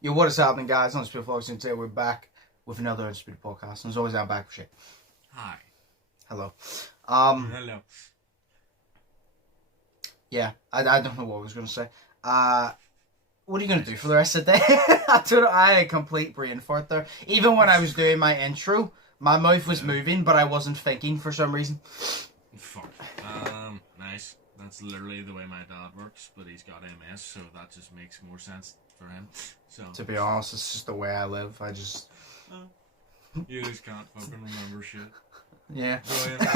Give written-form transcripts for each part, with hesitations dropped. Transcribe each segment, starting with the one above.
Yo, what is happening, guys? Undisputed Vlogs, and today we're back with another Undisputed podcast. And as always, I'm back with shit. Hi. Hello. Hello. Yeah, I don't know what I was going to say. What are you going to do for the rest of the day? I had a complete brain fart there. Even when I was doing my intro, my mouth was moving, but I wasn't thinking for some reason. Fuck. Nice. That's literally the way my dad works, but he's got MS, so that just makes more sense for him. So To be honest, it's just the way I live. you just can't fucking remember shit. Yeah.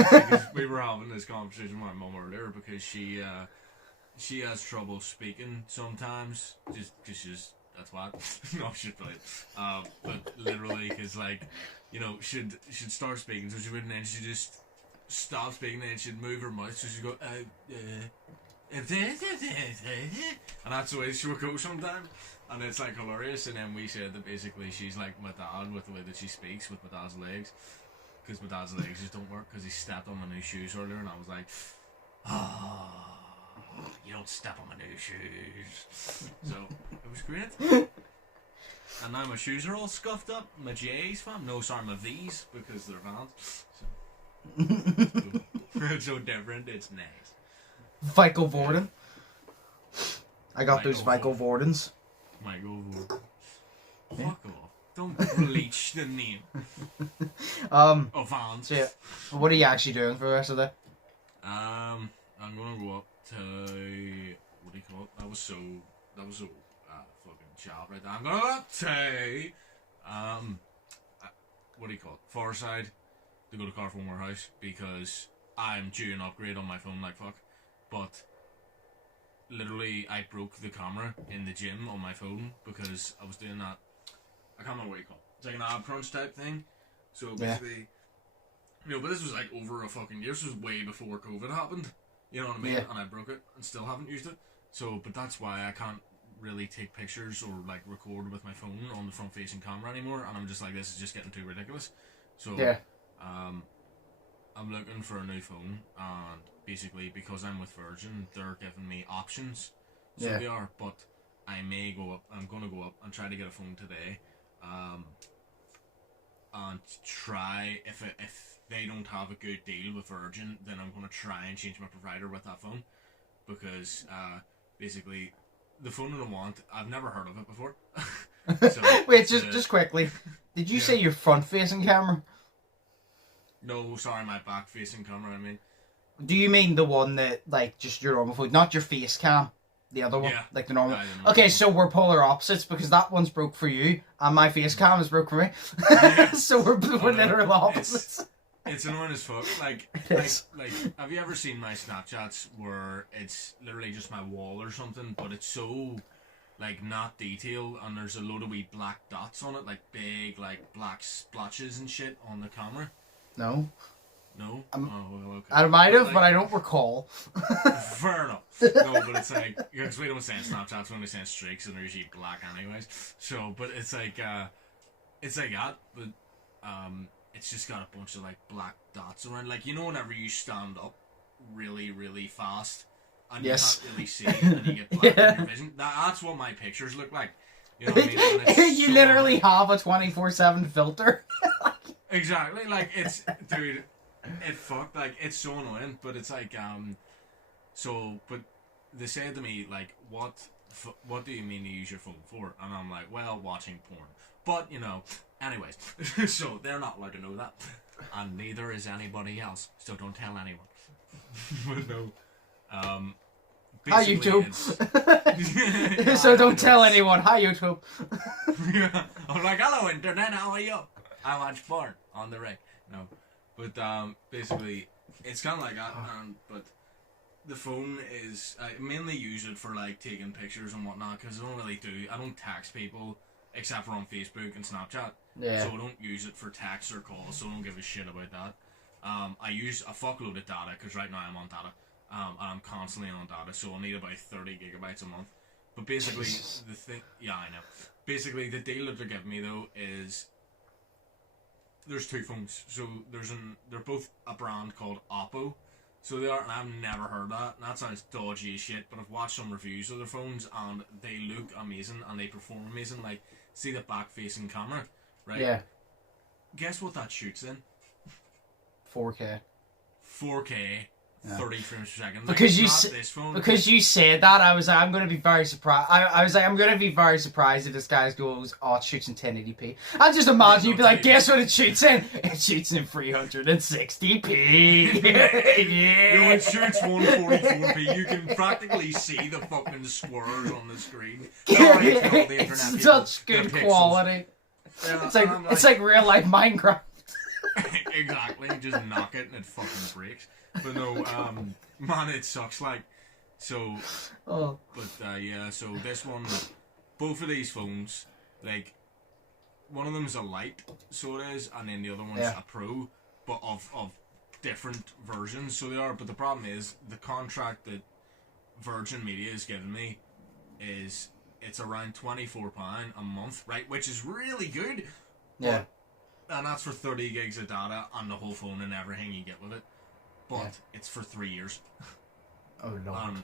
Brilliant. We were having this conversation with my mum earlier because she has trouble speaking sometimes, just because that's why. No, she's brilliant. But literally, because she'd start speaking, so she wouldn't, and then she'd just stop speaking, and then she'd move her mouth, so she'd go, and that's the way she would go sometimes, and it's like hilarious. And then we said that basically she's like my dad with the way that she speaks with my dad's legs, because my dad's legs just don't work because he stepped on my new shoes earlier, and I was like, you don't step on my new shoes. So it was great. And now my shoes are all scuffed up. My J's, fam. No, sorry, my V's, because they're Vans. So it's so different. It's nice. Vico Vorden. I got those Vico Vordens. Michael Vorden. Yeah. Fuck off. Don't bleach the name. Of Vans. So yeah, what are you actually doing for the rest of the day? I'm gonna go up to, what do you call it? That was so fucking sharp right there. I'm gonna go up to what do you call it? Farside, to go to Carphone Warehouse, because I'm due an upgrade on my phone like fuck. But literally I broke the camera in the gym on my phone because I was doing that, I can't remember what you call it. It's like an ab crunch type thing. So basically, but this was like over a fucking year. This was way before COVID happened. You know what I mean? Yeah. And I broke it and still haven't used it. So, but that's why I can't really take pictures or like record with my phone on the front facing camera anymore. And I'm just like, this is just getting too ridiculous. So, I'm looking for a new phone, and basically because I'm with Virgin, they're giving me options. So they are, but I may go up. I'm gonna go up and try to get a phone today, and try if they don't have a good deal with Virgin, then I'm gonna try and change my provider with that phone, because basically the phone that I want, I've never heard of it before. So, wait, just quickly, did you say your front facing camera? No, sorry, my back facing camera. I mean, do you mean the one that like just your normal phone, not your face cam? The other one, like the normal. Okay, so we're polar opposites, because that one's broke for you, and my face cam is broke for me. So we're literal opposites. It's annoying as fuck. Like, have you ever seen my Snapchats where it's literally just my wall or something, but it's so like not detailed, and there's a load of wee black dots on it, like big like black splotches and shit on the camera? No. No? Well, okay. I might have, but I don't recall. Fair enough. No, but it's like, because we don't send Snapchats, we only send streaks, and they're usually black anyways. So, but it's like that, but it's just got a bunch of like black dots around. Like, you know, whenever you stand up really, really fast, and you can't really see, and you get black in your vision. That's what my pictures look like. You know what I mean? You literally have a 24/7 filter. Exactly. Like, it's, dude, it fucked. Like, it's so annoying, but it's like, but they said to me, like, what do you mean you use your phone for? And I'm like, well, watching porn. But, anyways, so they're not allowed to know that. And neither is anybody else, so don't tell anyone. But no. Hi, YouTube. So don't tell anyone. Hi, YouTube. Yeah. I was like, hello, internet, how are you? I watch porn on the rig. No. But basically, it's kind of like that, but the phone is, I mainly use it for like taking pictures and whatnot, because I don't text people except for on Facebook and Snapchat. Yeah. So I don't use it for texts or calls, so I don't give a shit about that. I use a fuckload of data, because right now I'm on data, and I'm constantly on data, so I'll need about 30 gigabytes a month. But basically, the thing, yeah, I know. Basically, the deal that they're giving me though is, there's two phones. So they're both a brand called Oppo, So they are, and I've never heard that. And that sounds dodgy as shit, but I've watched some reviews of their phones, and they look amazing, and they perform amazing. Like, see the back-facing camera, right? Yeah. Guess what that shoots in? 4K. 4K, 30 frames per second. Like, Because you said that, I was like, I'm going to be very surprised. I was like, I'm going to be very surprised if this guy goes, oh, it shoots in 1080p. I just imagine you'd be like, guess what it shoots in? It shoots in 360p. Yeah. You know, it shoots 144p. You can practically see the fucking squares on the screen. Sorry to all the internet It's people, such good quality. Yeah, it's like real life Minecraft. Exactly. Just knock it and it fucking breaks. But no, man, it sucks. Like, so. Oh. But yeah, so this one, both of these phones, like, one of them is a Lite, so it is, and then the other one's a Pro, but of different versions. So they are. But the problem is the contract that Virgin Media is giving me is it's around £24 a month, right? Which is really good. Yeah. And that's for 30 gigs of data and the whole phone and everything you get with it. But it's for 3 years. Oh, Lord.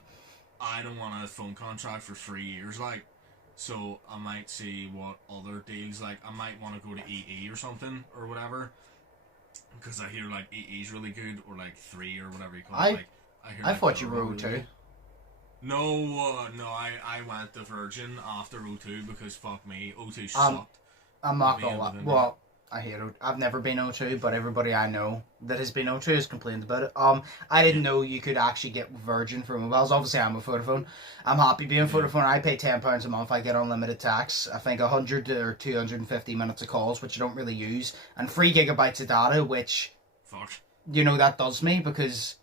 I don't want a phone contract for 3 years, like. So I might see what other deals, like, I might want to go to EE or something, or whatever. Because I hear, like, EE's really good, or, like, 3 or whatever you call it. Like, I thought you were O2. No, I went to Virgin after O2 because, fuck me, O2 sucked. I'm not gonna lie. Well, I hate O2. I've never been O2, but everybody I know that has been O2 has complained about it. I didn't know you could actually get Virgin for mobiles. Obviously, I'm a Vodafone. I'm happy being Vodafone. I pay £10 a month. I get unlimited tax. I think 100 or 250 minutes of calls, which I don't really use, and 3 gigabytes of data, which, you know, that does me because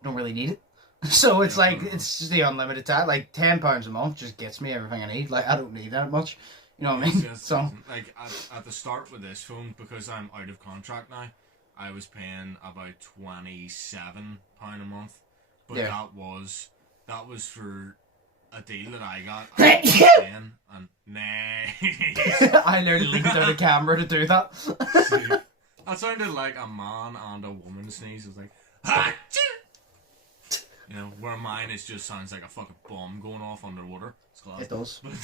I don't really need it. So it's like, it's just the unlimited data. Like, £10 a month just gets me everything I need. Like, I don't need that much. You know what I mean? So, like, at the start with this phone, because I'm out of contract now, I was paying about £27 a month. But that was for a deal that I got. And I literally leaned out the camera to do that. That sounded like a man and a woman sneeze. It was like, ha! You know, where mine just sounds like a fucking bomb going off underwater. It does. But,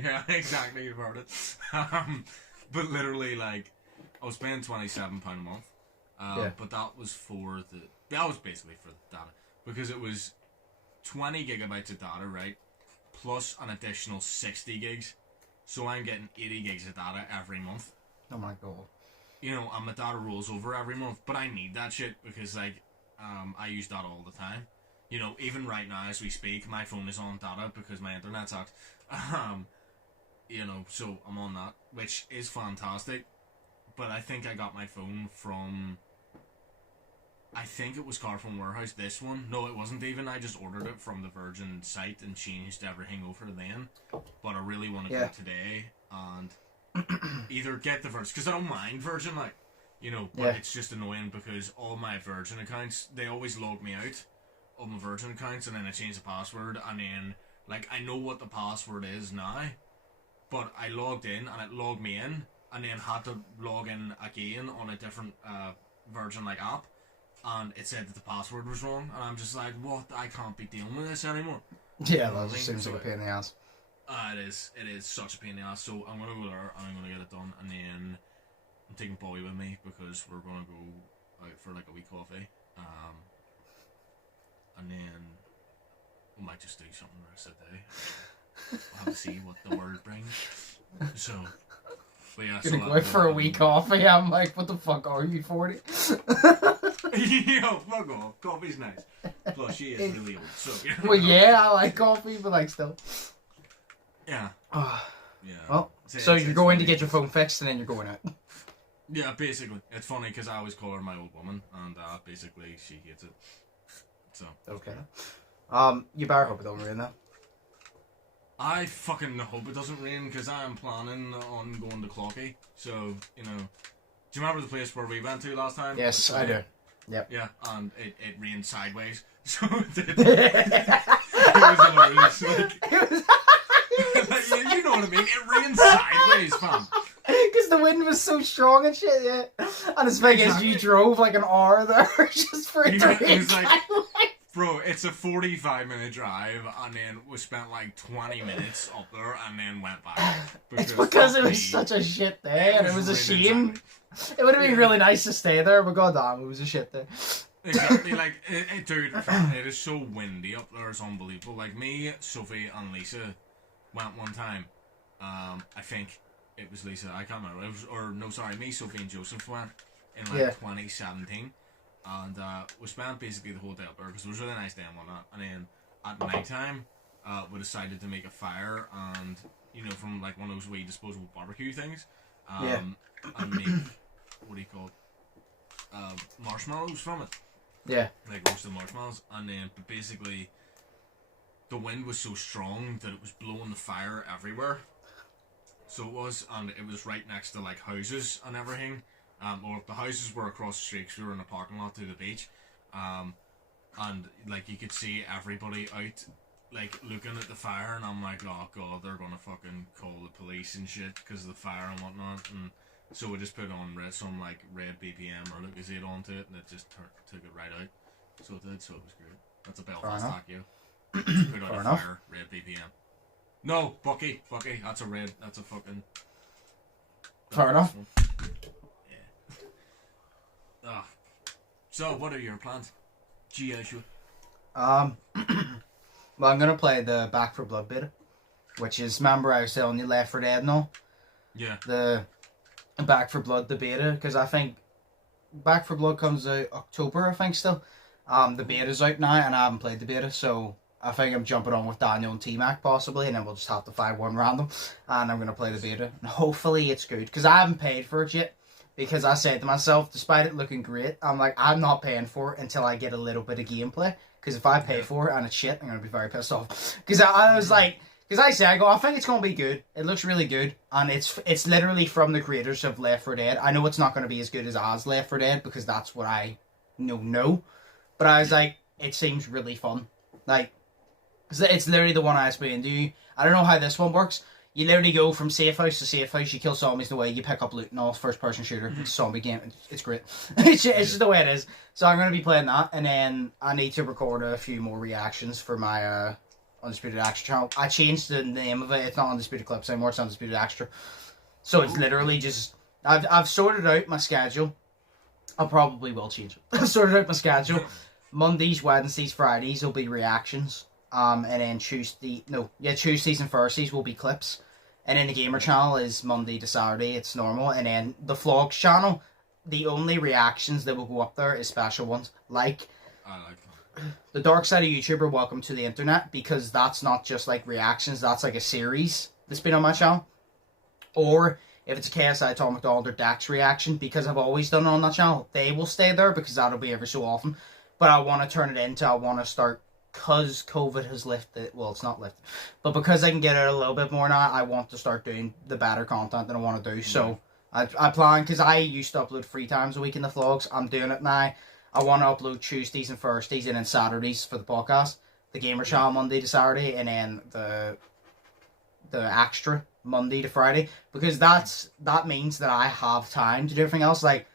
yeah, exactly, you've heard it. But literally, like, I was paying £27 a month. But that was basically for the data. Because it was 20 gigabytes of data, right? Plus an additional 60 gigs. So I'm getting 80 gigs of data every month. Oh my god. You know, and my data rolls over every month. But I need that shit because, like, I use that all the time. You know, even right now as we speak, my phone is on data because my internet sucks. You know, so I'm on that, which is fantastic. But I think I got my phone from, I think it was Carphone Warehouse, this one. No, it wasn't even. I just ordered it from the Virgin site and changed everything over then. But I really want to go today and either get the Virgin, because I don't mind Virgin, like, you know, but it's just annoying because all my Virgin accounts, they always log me out of my Virgin accounts, and then I change the password, and then, like, I know what the password is now, but I logged in, and it logged me in, and then had to log in again on a different Virgin, like, app, and it said that the password was wrong, and I'm just like, what? I can't be dealing with this anymore. Yeah, that just seems like a pain in the ass. It is such a pain in the ass, so I'm going to go there, and I'm going to get it done, and then I'm taking Bowie with me, because we're going to go out for, like, a wee coffee, and then we might just do something the rest of the day. We'll have to see what the word brings. So, but yeah. Gonna go out for a wee coffee. I'm like, what the fuck are you, 40? Yo, fuck off. Coffee's nice. Plus, she is really old. So, yeah. Well, yeah, I like coffee, but like still. Yeah. Yeah. Well, so you're going to get your phone fixed and then you're going out. Yeah, basically. It's funny because I always call her my old woman, and basically she hates it. So. Okay. You better hope it don't rain though. I fucking hope it doesn't rain because I am planning on going to Clocky. So, you know. Do you remember the place where we went to last time? Yes, I do. Yep. Yeah, and it rained sideways. So it did. It was hilarious. Like, you know what I mean? It rained sideways, fam. Because the wind was so strong and shit, yeah. And as big as you drove like an hour there just for it to rain sideways. Bro, it's a 45-minute drive, and then we spent like 20 minutes up there, and then went back. It's because it was such a shit day, and it was a shame. It would have been really nice to stay there, but goddamn, it was a shit day. Exactly, like, dude, it is so windy up there, it's unbelievable. Like, me, Sophie, and Lisa went one time. I think it was Lisa, I can't remember. Me, Sophie, and Joseph went in like 2017. And we spent basically the whole day up there because it was a really nice day and whatnot. And then at night time, we decided to make a fire and, you know, from like one of those wee disposable barbecue things. And make, what do you call it? Marshmallows from it. Yeah. Like roasted marshmallows. And then, but basically, the wind was so strong that it was blowing the fire everywhere. So it was, and it was right next to like houses and everything. Or the houses were across the street 'cause we were in a parking lot to the beach. And like you could see everybody out like looking at the fire, and I'm like, oh god, they're gonna fucking call the police and shit because of the fire and whatnot. And so we just put on some like red BPM or Lucozade onto it, and it just took it right out. So it did, so it was great. That's a Belfast hack, you. Put out a fire, red BPM. No, Bucky, that's a fucking... Fair enough. So, what are your plans? G.I. Joe. Well, I'm gonna play the Back 4 Blood beta, which is, remember I was telling you Left 4 Dead and all? Yeah. The Back 4 Blood, the beta, because I think Back 4 Blood comes out October, I think still. The beta's out now, and I haven't played the beta, so I think I'm jumping on with Daniel and T-Mac possibly, and then we'll just have to find one random, and I'm gonna play the beta, and hopefully it's good, because I haven't paid for it yet. Because I said to myself, despite it looking great, I'm like, I'm not paying for it until I get a little bit of gameplay. Because if I pay for it and it's shit, I'm going to be very pissed off. Because I was like, because I think it's going to be good. It looks really good. And it's literally from the creators of Left 4 Dead. I know it's not going to be as good as Left 4 Dead because that's what I know. But I was like, it seems really fun. Like, it's literally the one I explained to you. I don't know how this one works. You literally go from safe house to safe house, you kill zombies the way, you pick up loot and all, first person shooter, it's a zombie game, it's great. It's just the way it is. So I'm going to be playing that, and then I need to record a few more reactions for my Undisputed Extra channel. I changed the name of it, it's not Undisputed Clips anymore, it's Undisputed Extra. So it's literally just, I've sorted out my schedule. I probably will change it. I've sorted out my schedule. Mondays, Wednesdays, Fridays will be reactions. And then Tuesdays and Thursdays will be clips. And then the Gamer channel is Monday to Saturday, it's normal. And then the Vlogs channel, the only reactions that will go up there is special ones. Like, I like that. The Dark Side of YouTuber, Welcome to the Internet, because that's not just like reactions, that's like a series that's been on my channel. Or if it's a KSI, Tom McDonald, or Dax reaction, because I've always done it on that channel, they will stay there because that'll be every so often. But I want to turn it into, I want to start, because COVID has lifted, well, it's not lifted, but because I can get it a little bit more now, I want to start doing the better content that I want to do. So I plan, because I used to upload 3 times a week in the vlogs. I'm doing it now. I want to upload Tuesdays and Thursdays, and then Saturdays for the podcast. The Gamer channel Monday to Saturday, and then the extra Monday to Friday, because that means that I have time to do everything else. Like,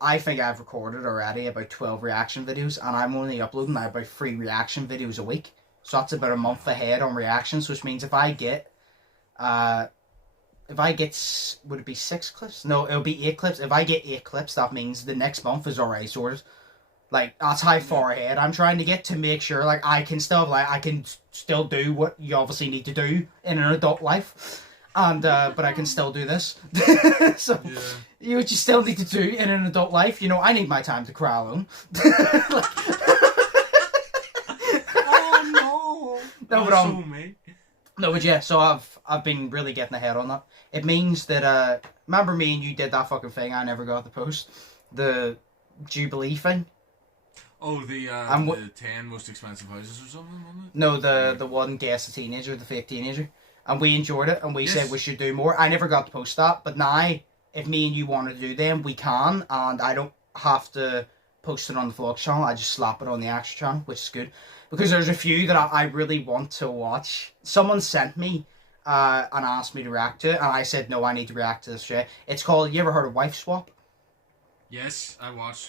I think I've recorded already about 12 reaction videos, and I'm only uploading about 3 reaction videos a week. So that's about a month ahead on reactions, which means if I get, would it be 6 clips? No, it'll be 8 clips. If I get 8 clips, that means the next month is already sorted. Like, that's how far ahead I'm trying to get, to make sure, like, I can still do what you obviously need to do in an adult life. And, but I can still do this. So, you still need to do in an adult life. You know, I need my time to cry alone. Oh no! No, but yeah, so I've been really getting ahead on that. It means that, remember me and you did that fucking thing I never got to post? The Jubilee thing? Oh, the 10 most expensive houses or something, wasn't it? No, the one guess the teenager, the fake teenager. And we enjoyed it, and we said we should do more. I never got to post that, but now, if me and you want to do them, we can, and I don't have to post it on the vlog channel. I just slap it on the extra channel, which is good. Because there's a few that I really want to watch. Someone sent me and asked me to react to it, and I said, no, I need to react to this shit. It's called, you ever heard of Wife Swap? Yes,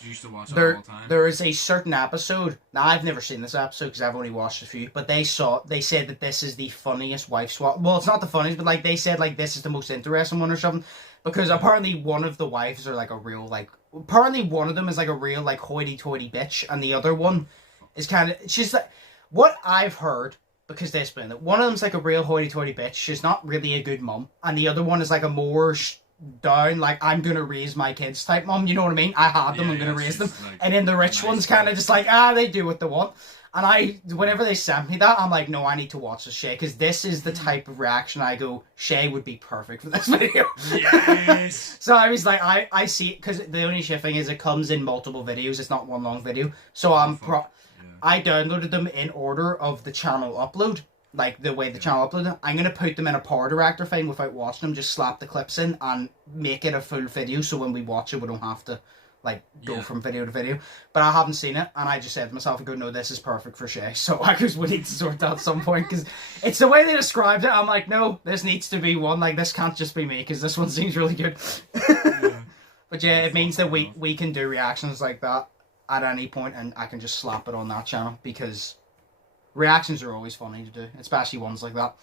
used to watch there, all the time. There is a certain episode. Now, I've never seen this episode because I've only watched a few. But they said that this is the funniest wife swap. Well, it's not the funniest, but like they said, like this is the most interesting one or something. Because apparently one of the wives are like a real like. Apparently one of them is like a real like hoity-toity bitch, and the other one is kind of. She's like what I've heard. Because they explain that one of them's like a real hoity-toity bitch. She's not really a good mum, and the other one is like a more down, like I'm gonna raise my kids type mum. You know what I mean? I had them, I'm gonna raise them. Like, and then the rich one's kind of just like they do what they want. And whenever they sent me that, I'm like, no, I need to watch this, Shay, because this is the type of reaction I go, Shay would be perfect for this video. Yes. So I was like, I see, because the only shit thing is it comes in multiple videos. It's not one long video. So I downloaded them in order of the channel upload. Like the way the channel uploaded. I'm going to put them in a power director thing without watching them. Just slap the clips in and make it a full video. So when we watch it, we don't have to like go from video to video. But I haven't seen it. And I just said to myself, I go, no, this is perfect for Shay. So I just we need to sort that at some point. Because it's the way they described it. I'm like, no, this needs to be one. Like this can't just be me. Because this one seems really good. But yeah, it means that we can do reactions like that at any point. And I can just slap it on that channel. Because reactions are always funny to do, especially ones like that.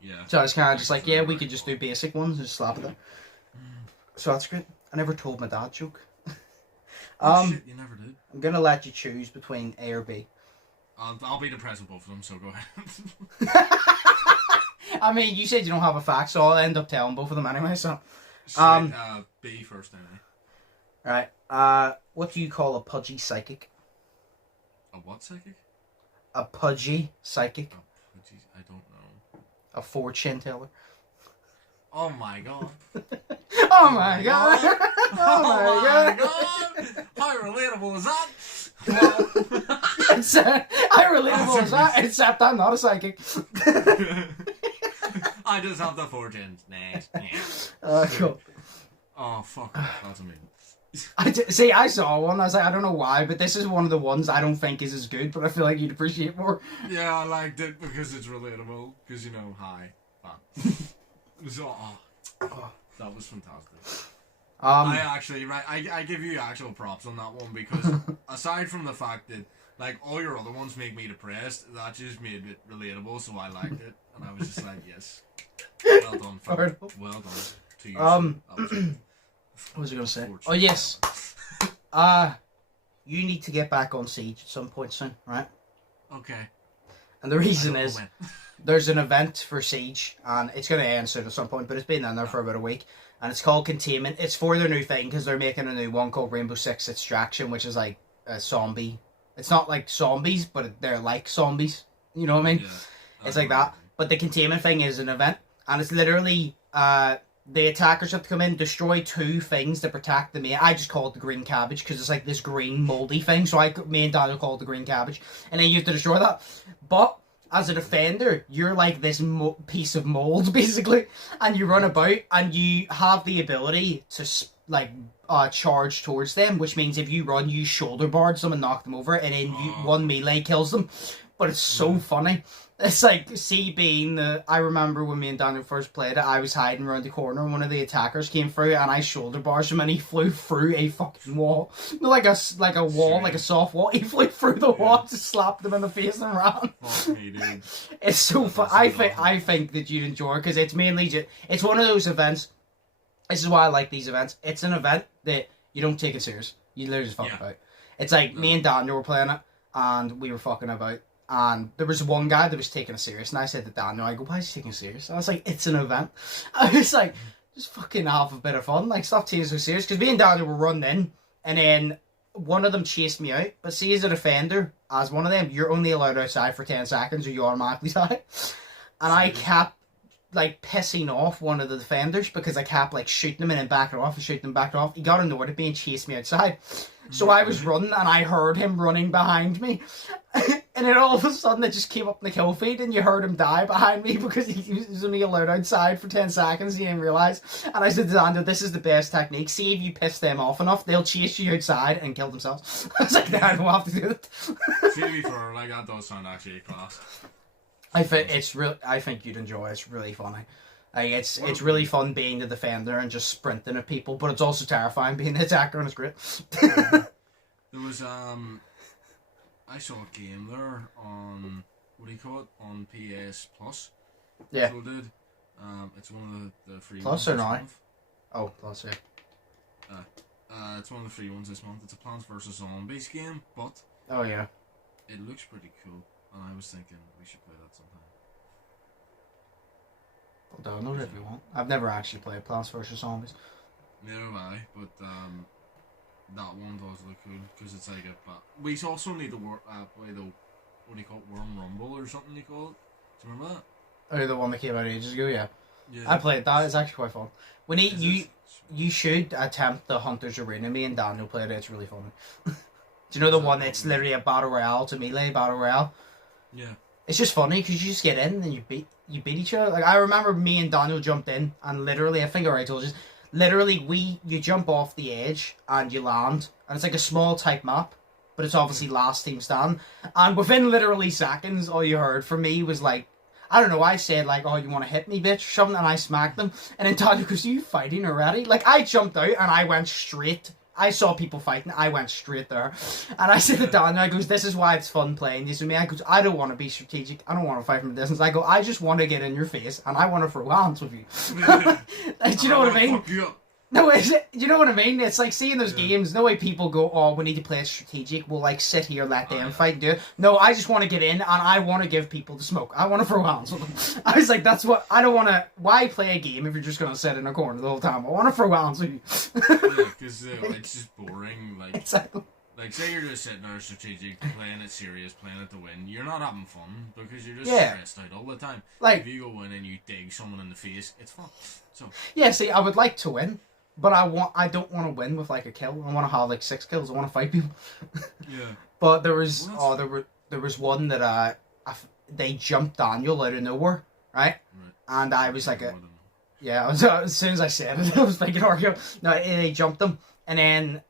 Yeah. So it's kind of just like, yeah, we could just do basic ones and just slap it there. So that's great. I never told my dad joke. Shit, you never did. I'm gonna let you choose between A or B. I'll be the press of both of them, so go ahead. I mean, you said you don't have a fact, so I'll end up telling both of them anyway. So, B first anyway. Right. What do you call a pudgy psychic? A what psychic? A pudgy psychic. Oh, geez, I don't know. A fortune teller. Oh my god. Oh my god. Oh my god. How relatable is that? How relatable is that? Except I'm not a psychic. I just have the fortune. Cool. Oh fuck. That's amazing. See, I saw one. I was like, I don't know why, but this is one of the ones I don't think is as good, but I feel like you'd appreciate more. Yeah, I liked it because it's relatable. Because hi. So, that was fantastic. I give you actual props on that one because aside from the fact that like all your other ones make me depressed, that just made it relatable, so I liked it, and I was just like, yes, well done, fam. Well done to you. What was I going to say? Oh, yes. You need to get back on Siege at some point soon, right? Okay. And the reason is, there's an event for Siege, and it's going to end soon at some point, but it's been in there for about a week, and it's called Containment. It's for their new thing, because they're making a new one called Rainbow Six Extraction, which is like a zombie. It's not like zombies, but they're like zombies. You know what I mean? Yeah, it's like that. But the Containment thing is an event, and it's literally... the attackers have to come in, destroy 2 things to protect the main. I just call it the green cabbage because it's like this green moldy thing. So me and Daniel call it the green cabbage, and then you have to destroy that. But as a defender, you're like this piece of mold basically, and you run about and you have the ability to charge towards them, which means if you run, you shoulder barge them and knock them over, and then one melee kills them. But it's so funny. It's like, I remember when me and Daniel first played it, I was hiding around the corner and one of the attackers came through and I shoulder barged him and he flew through a fucking wall. Like a wall, like a soft wall. He flew through the wall, just slapped him in the face and ran. Fuck me, dude. It's so fun. I think that you'd enjoy it because it's mainly it's one of those events. This is why I like these events. It's an event that you don't take it serious. You literally just fuck about. It's like me and Daniel were playing it and we were fucking about. And there was one guy that was taking it serious, and I said to Daniel, I go, why is he taking it serious? And I was like, it's an event. I was like, just fucking have a bit of fun. Like, stop taking it so serious. Because me and Daniel were running in, and then one of them chased me out. But see, as a defender, as one of them, you're only allowed outside for 10 seconds or you automatically die. And I kept, like, pissing off one of the defenders because I kept, like, shooting him and then backing off and shooting him back off. He got annoyed at me and chased me outside. So I was running and I heard him running behind me. And then all of a sudden it just came up in the kill feed and you heard him die behind me because he was only allowed outside for 10 seconds. He didn't realise. And I said to Daniel, this is the best technique. See if you piss them off enough, they'll chase you outside and kill themselves. I was like, I don't have to do it. See, before, that does sound actually class. I think you'd enjoy it. It's really funny. Like, it's really fun being the defender and just sprinting at people, but it's also terrifying being the attacker, and it's great. There was I saw a game there on, what do you call it, on PS Plus. Yeah. So did. It's one of the free Plus ones or this now? month. Oh, plus yeah. It's one of the free ones this month. It's a Plants vs Zombies game, but Oh yeah. it looks pretty cool, and I was thinking we should play that sometime. I'll download it if you want. I've never actually played Plants vs Zombies. Neither have I, but that one does look cool because it's like a. We also need to play the, what do you call it, Worm Rumble or something you call it. Do you remember that? Oh, the one that came out ages ago, yeah. Yeah. I played that. It's actually quite fun. We need you should attempt the Hunter's Arena. Me and Daniel played it. It's really funny. Do you know the one that's literally a battle royale to melee battle royale? Yeah. It's just funny because you just get in and you beat each other. Like, I remember me and Daniel jumped in and literally, I think I already told you, literally you jump off the edge and you land, and it's like a small type map, but it's obviously last team stand. And within literally seconds, all you heard from me was like, I don't know, I said like, oh, you want to hit me, bitch, or something, and I smacked him. And then Daniel goes, are you fighting already? Like, I jumped out and I went straight. I saw people fighting, I went straight there. And I said to Daniel, I goes, this is why it's fun playing this with me. I goes, I don't want to be strategic. I don't want to fight from a distance. I go, I just want to get in your face and I want to throw hands with you. Like, do you know what I mean? No, you know what I mean? It's like seeing those games. No way people go, oh, we need to play it strategic. We'll like sit here, let them fight and do it. No, I just want to get in and I want to give people the smoke. I want to throw hands with them. I was like, that's what, I don't want to, why play a game if you're just going to sit in a corner the whole time? I want to throw hands with you. Yeah, because it's just boring. Like, exactly. Like, say you're just sitting there strategic, playing it serious, playing it to win. You're not having fun because you're just stressed out all the time. Like, if you go in and you dig someone in the face, it's fun. So yeah, see, I would like to win. But I don't want to win with like a kill. I want to have like 6 kills. I want to fight people. Yeah. But there was there was one that they jumped Daniel out of nowhere, right? And I was like as soon as I said it, I was thinking, no, they jumped him, and then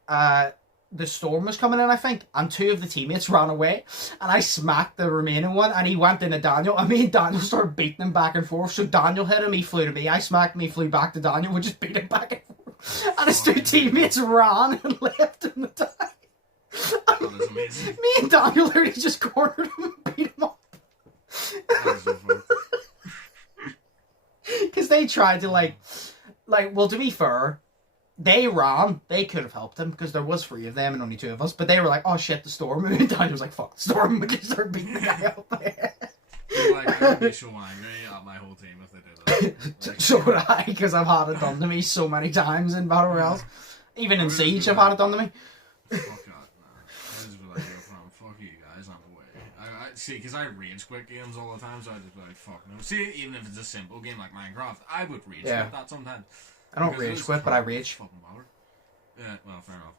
the storm was coming in, I think, and 2 of the teammates ran away, and I smacked the remaining one, and he went into Daniel, and me and Daniel started beating him back and forth. So Daniel hit him, he flew to me, I smacked him, he flew back to Daniel, we just beat him back and forth. And his 2 teammates ran and left him to die. That is amazing. Me and Daniel literally just cornered him and beat him up. That is so fun. Because they tried to well, to be fair, they ran. They could have helped him because there was 3 of them and only 2 of us. But they were like, oh shit, the storm. And Daniel was like, fuck the storm. We just started beating the guy up. Like, I would be so angry at my whole team if they did that. Like, so would I, because I've had it done to me so many times in Battle Royales. Even in Siege, I've had it done to me. Fuck that, nah. I just be like, fuck you guys, I'm away. I see, because I rage quit games all the time, so I just be like, fuck no. See, even if it's a simple game like Minecraft, I would rage quit that sometimes. I don't rage quit, but I rage. Fucking bothered. Yeah, well, fair enough.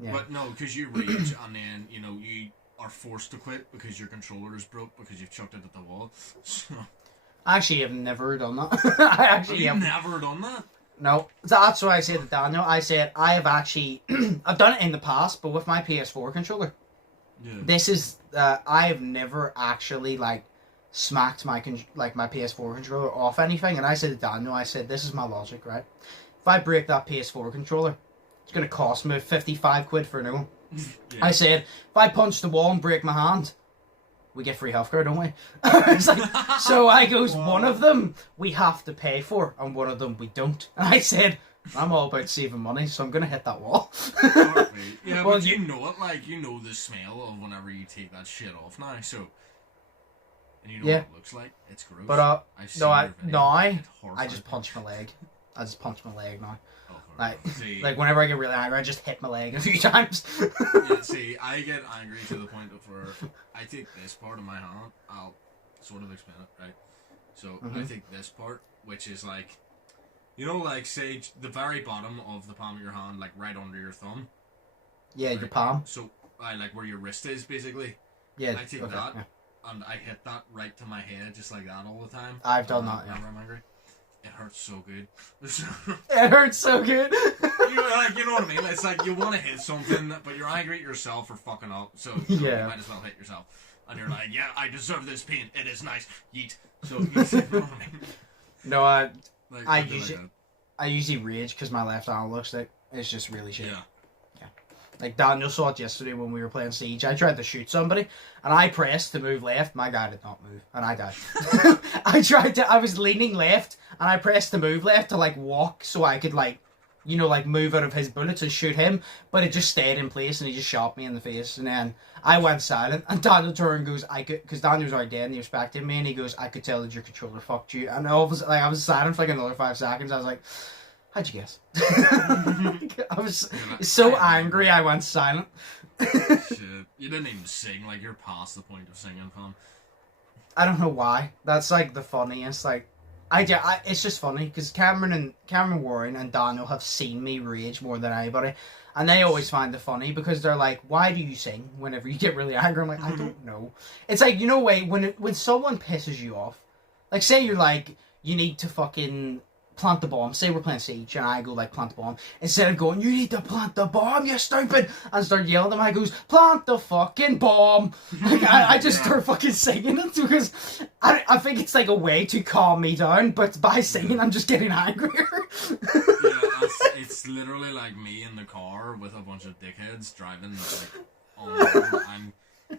Yeah. But no, because you rage and then, you are forced to quit because your controller is broke because you've chucked it at the wall. So. Actually, I've never done that. Have never done that? No. That's what I said to Daniel. I said, I have actually... I've done it in the past, but with my PS4 controller. Yeah. This is... I have never actually, smacked my PS4 controller off anything. And I said to Daniel, I said, this is my logic, right? If I break that PS4 controller, it's going to cost me 55 quid for a new one. Yeah. I said, if I punch the wall and break my hand, we get free healthcare, don't we? It's like, so I goes, one of them we have to pay for, and one of them we don't. And I said, I'm all about saving money, so I'm going to hit that wall. Yeah, well, but you know it, you know the smell of whenever you take that shit off now, so... And you know what it looks like? It's gross. But, I just punch my leg. I just punch my leg now. Like whenever I get really angry, I just hit my leg a few times. Yeah, see, I get angry to the point of where I take this part of my hand, I'll sort of explain it, right? So, I take this part, which is say, the very bottom of the palm of your hand, right under your thumb. Yeah, right? Your palm. So, where your wrist is, basically. Yeah, I take that, and I hit that right to my head, just like that all the time. I've done that, whenever I'm angry. It hurts so good. It hurts so good. You know what I mean? It's like you want to hit something, but you're angry at yourself for fucking up. So you might as well hit yourself. And you're like, yeah, I deserve this pain. It is nice. Yeet. So you know what I mean? No, Like, I usually rage because my left analog stick is just really shit. Yeah. Like Daniel saw it yesterday when we were playing Siege. I tried to shoot somebody, and I pressed to move left. My guy did not move, and I died. I was leaning left, and I pressed to move left to, like, walk so I could, like, you know, like, move out of his bullets and shoot him, but it just stayed in place, and he just shot me in the face, and then I went silent, and Daniel turned and goes, because Daniel was already dead, and he respected me, and he goes, I could tell that your controller fucked you, and I was silent for, like, another 5 seconds. I was like, how'd you guess? I was so angry I went silent. Shit. You didn't even sing, like, you're past the point of singing, fam. I don't know why. That's, like, the funniest, like, it's just funny, because Cameron Warren and Daniel have seen me rage more than anybody, and they always find it funny, because they're like, why do you sing whenever you get really angry? I'm like, I don't know. It's like, you know, when someone pisses you off, like, say you're like, you need to fucking plant the bomb. Say we're playing Siege and I go like, plant the bomb. Instead of going, you need to plant the bomb, you stupid, and start yelling at him, I goes, plant the fucking bomb. Like, I just start fucking singing it because I think it's like a way to calm me down, but by singing I'm just getting angrier. It's literally like me in the car with a bunch of dickheads driving,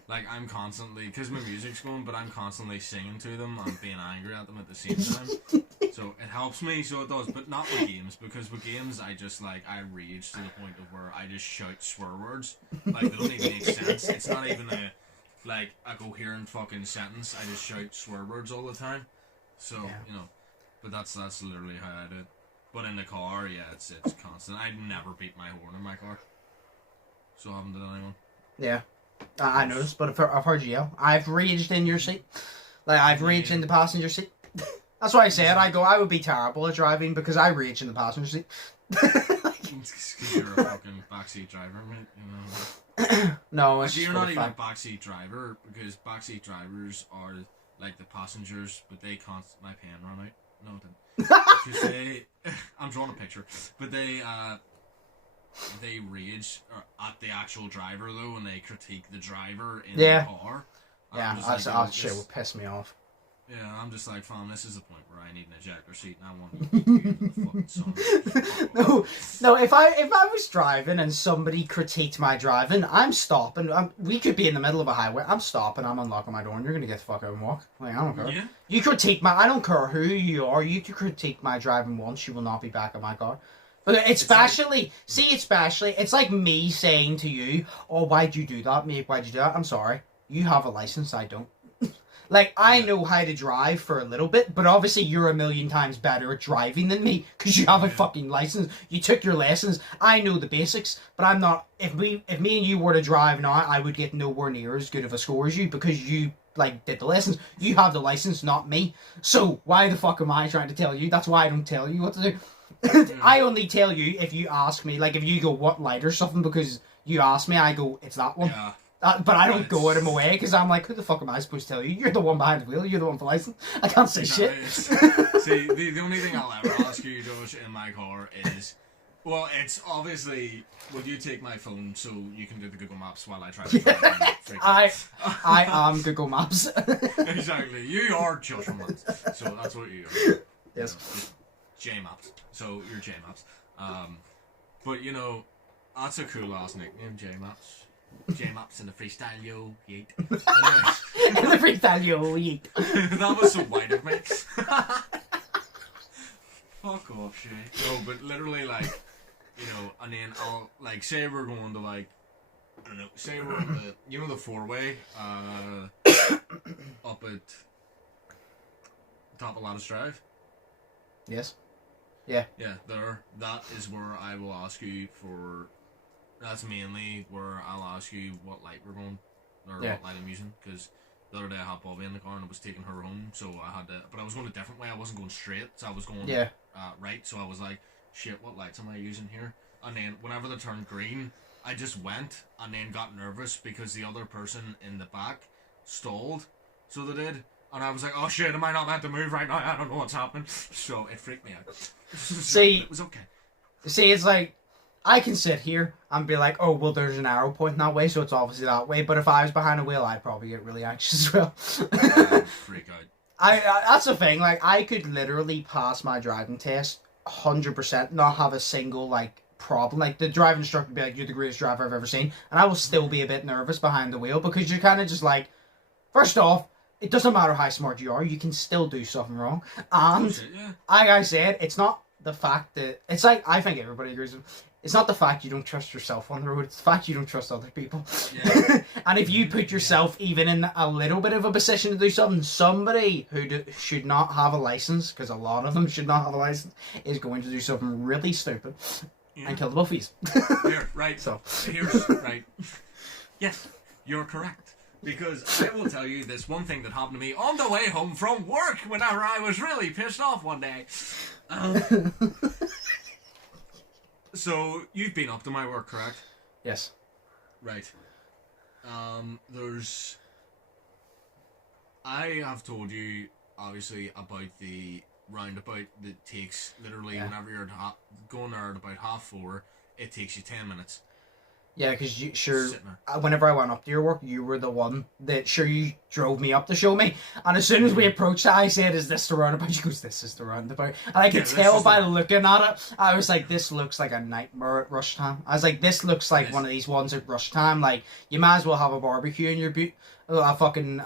like, I'm constantly, because my music's going, but I'm constantly singing to them and being angry at them at the same time. So it helps me, so it does, but not with games, because with games I just, like, I rage to the point of where I just shout swear words. Like, they don't even make sense. It's not even a coherent fucking sentence. I just shout swear words all the time. So, you know, but that's literally how I do it. But in the car, yeah, it's constant. I'd never beat my horn in my car. So I haven't done anyone. Yeah. I noticed, but I've heard you yell. I've raged in your seat. Like, I've raged in the passenger seat. That's why I said, I would be terrible at driving because I rage in the passenger seat. It's because you're a fucking backseat driver, mate. You know. No, it's you're not even a backseat driver, because backseat drivers are like the passengers, but they can't. My pen ran out. No, it didn't. Because I'm drawing a picture, but they rage at the actual driver though, and they critique the driver in the car. That shit would piss me off. Yeah, I'm just like, fam, this is the point where I need an ejector seat, and I want to get into the fucking sun. No. If I was driving and somebody critiqued my driving, I'm stopping. We could be in the middle of a highway. I'm stopping. I'm unlocking my door, and you're gonna get the fuck out and walk. Like, I don't care. Yeah. You critique I don't care who you are. You can critique my driving once. You will not be back in my car. But especially, it's like me saying to you, oh, why'd you do that, mate? Why'd you do that? I'm sorry. You have a license, I don't. Like, I know how to drive for a little bit, but obviously you're a million times better at driving than me, because you have a fucking license. You took your lessons. I know the basics, but I'm not. If me and you were to drive now, I would get nowhere near as good of a score as you, because you, like, did the lessons. You have the license, not me. So, why the fuck am I trying to tell you? That's why I don't tell you what to do. I only tell you if you ask me, like, if you go, what light or something, because you ask me, I go, it's that one. Yeah. But I don't go out of my way, because I'm like, who the fuck am I supposed to tell you? You're the one behind the wheel, you're the one for license. I can't say shit. See, the only thing I'll ever ask you, Josh, in my car is, well, it's obviously, would you take my phone so you can do the Google Maps while I try to drive? I am Google Maps. Exactly. You are Josh from Maps. So that's what you are. Yes. You know, J-Maps. So you're J-Maps. But, you know, that's a cool ass nickname, J-Maps. J-Maps in the freestyle, yo, yeet. In the freestyle, yo, yeet. That was so white of me. Fuck off, Shay. No, but literally, like, you know, and then I'll, like, say we're going to, like, I don't know, say we're on the, you know, the four-way, up at top of Lattice Drive? Yes. Yeah. Yeah, there. That is where I will ask you for. That's mainly where I'll ask you what light we're going, or what light I'm using, because the other day I had Bobby in the car and I was taking her home, so I had to, but I was going a different way. I wasn't going straight, so I was going right. So I was like, shit, what lights am I using here? And then whenever they turned green, I just went and then got nervous because the other person in the back stalled. So they did. And I was like, oh shit, am I not meant to move right now? I don't know what's happening. So it freaked me out. See, it was okay. See, it's like, I can sit here and be like, oh, well, there's an arrow pointing that way, so it's obviously that way. But if I was behind a wheel, I'd probably get really anxious as well. Freak out. That's the thing. Like, I could literally pass my driving test 100%, not have a single like problem. Like, the driving instructor would be like, "You're the greatest driver I've ever seen," and I will still be a bit nervous behind the wheel because you're kind of just like, first off, it doesn't matter how smart you are, you can still do something wrong. And like I said, it's not the fact that it's like, I think everybody agrees with. It's not the fact you don't trust yourself on the road, it's the fact you don't trust other people. Yeah. And if you put yourself even in a little bit of a position to do something, somebody who should not have a license, because a lot of them should not have a license, is going to do something really stupid and kill the buffies. Right. So here's right. Yes, you're correct. Because I will tell you this one thing that happened to me on the way home from work whenever I was really pissed off one day. So, you've been up to my work, correct? Yes. Right. I have told you, obviously, about the roundabout that takes, literally, whenever you're going there at about 4:30, it takes you 10 minutes. Yeah, because whenever I went up to your work, you were the one that, you drove me up to show me. And as soon as we approached it, I said, "Is this the roundabout?" She goes, "This is the roundabout." And I could tell by looking at it, I was like, "This looks like a nightmare at rush time." I was like, "This looks like one of these ones at rush time. Like, you might as well have a barbecue in your boot, a fucking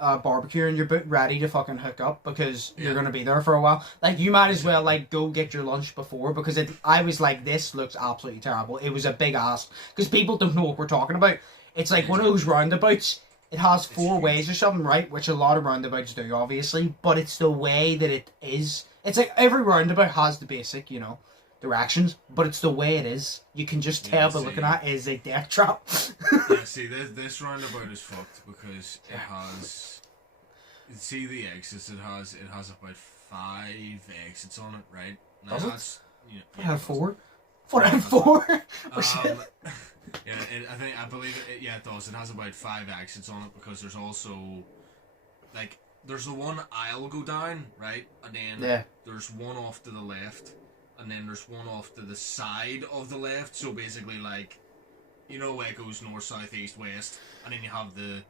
barbecue in your boot, ready to fucking hook up, because you're going to be there for a while. Like, you might as well, like, go get your lunch before," because I was like, this looks absolutely terrible. It was a big ass, because people don't know what we're talking about. It's like one of those roundabouts. It has 4 ways or something, right? Which a lot of roundabouts do, obviously, but it's the way that it is. It's like every roundabout has the basic, directions, but it's the way it is. You can just tell by looking at it is a death trap. See, this roundabout is fucked because it has. See the exits. It has about 5 exits on it, right? Now does it? It had 4. What had 4? I believe it. Yeah, it does. It has about 5 exits on it because there's also, like, there's the one aisle go down, right, and then there's one off to the left. And then there's one off to the side of the left, so basically, like, where it goes north, south, east, west, and then you have the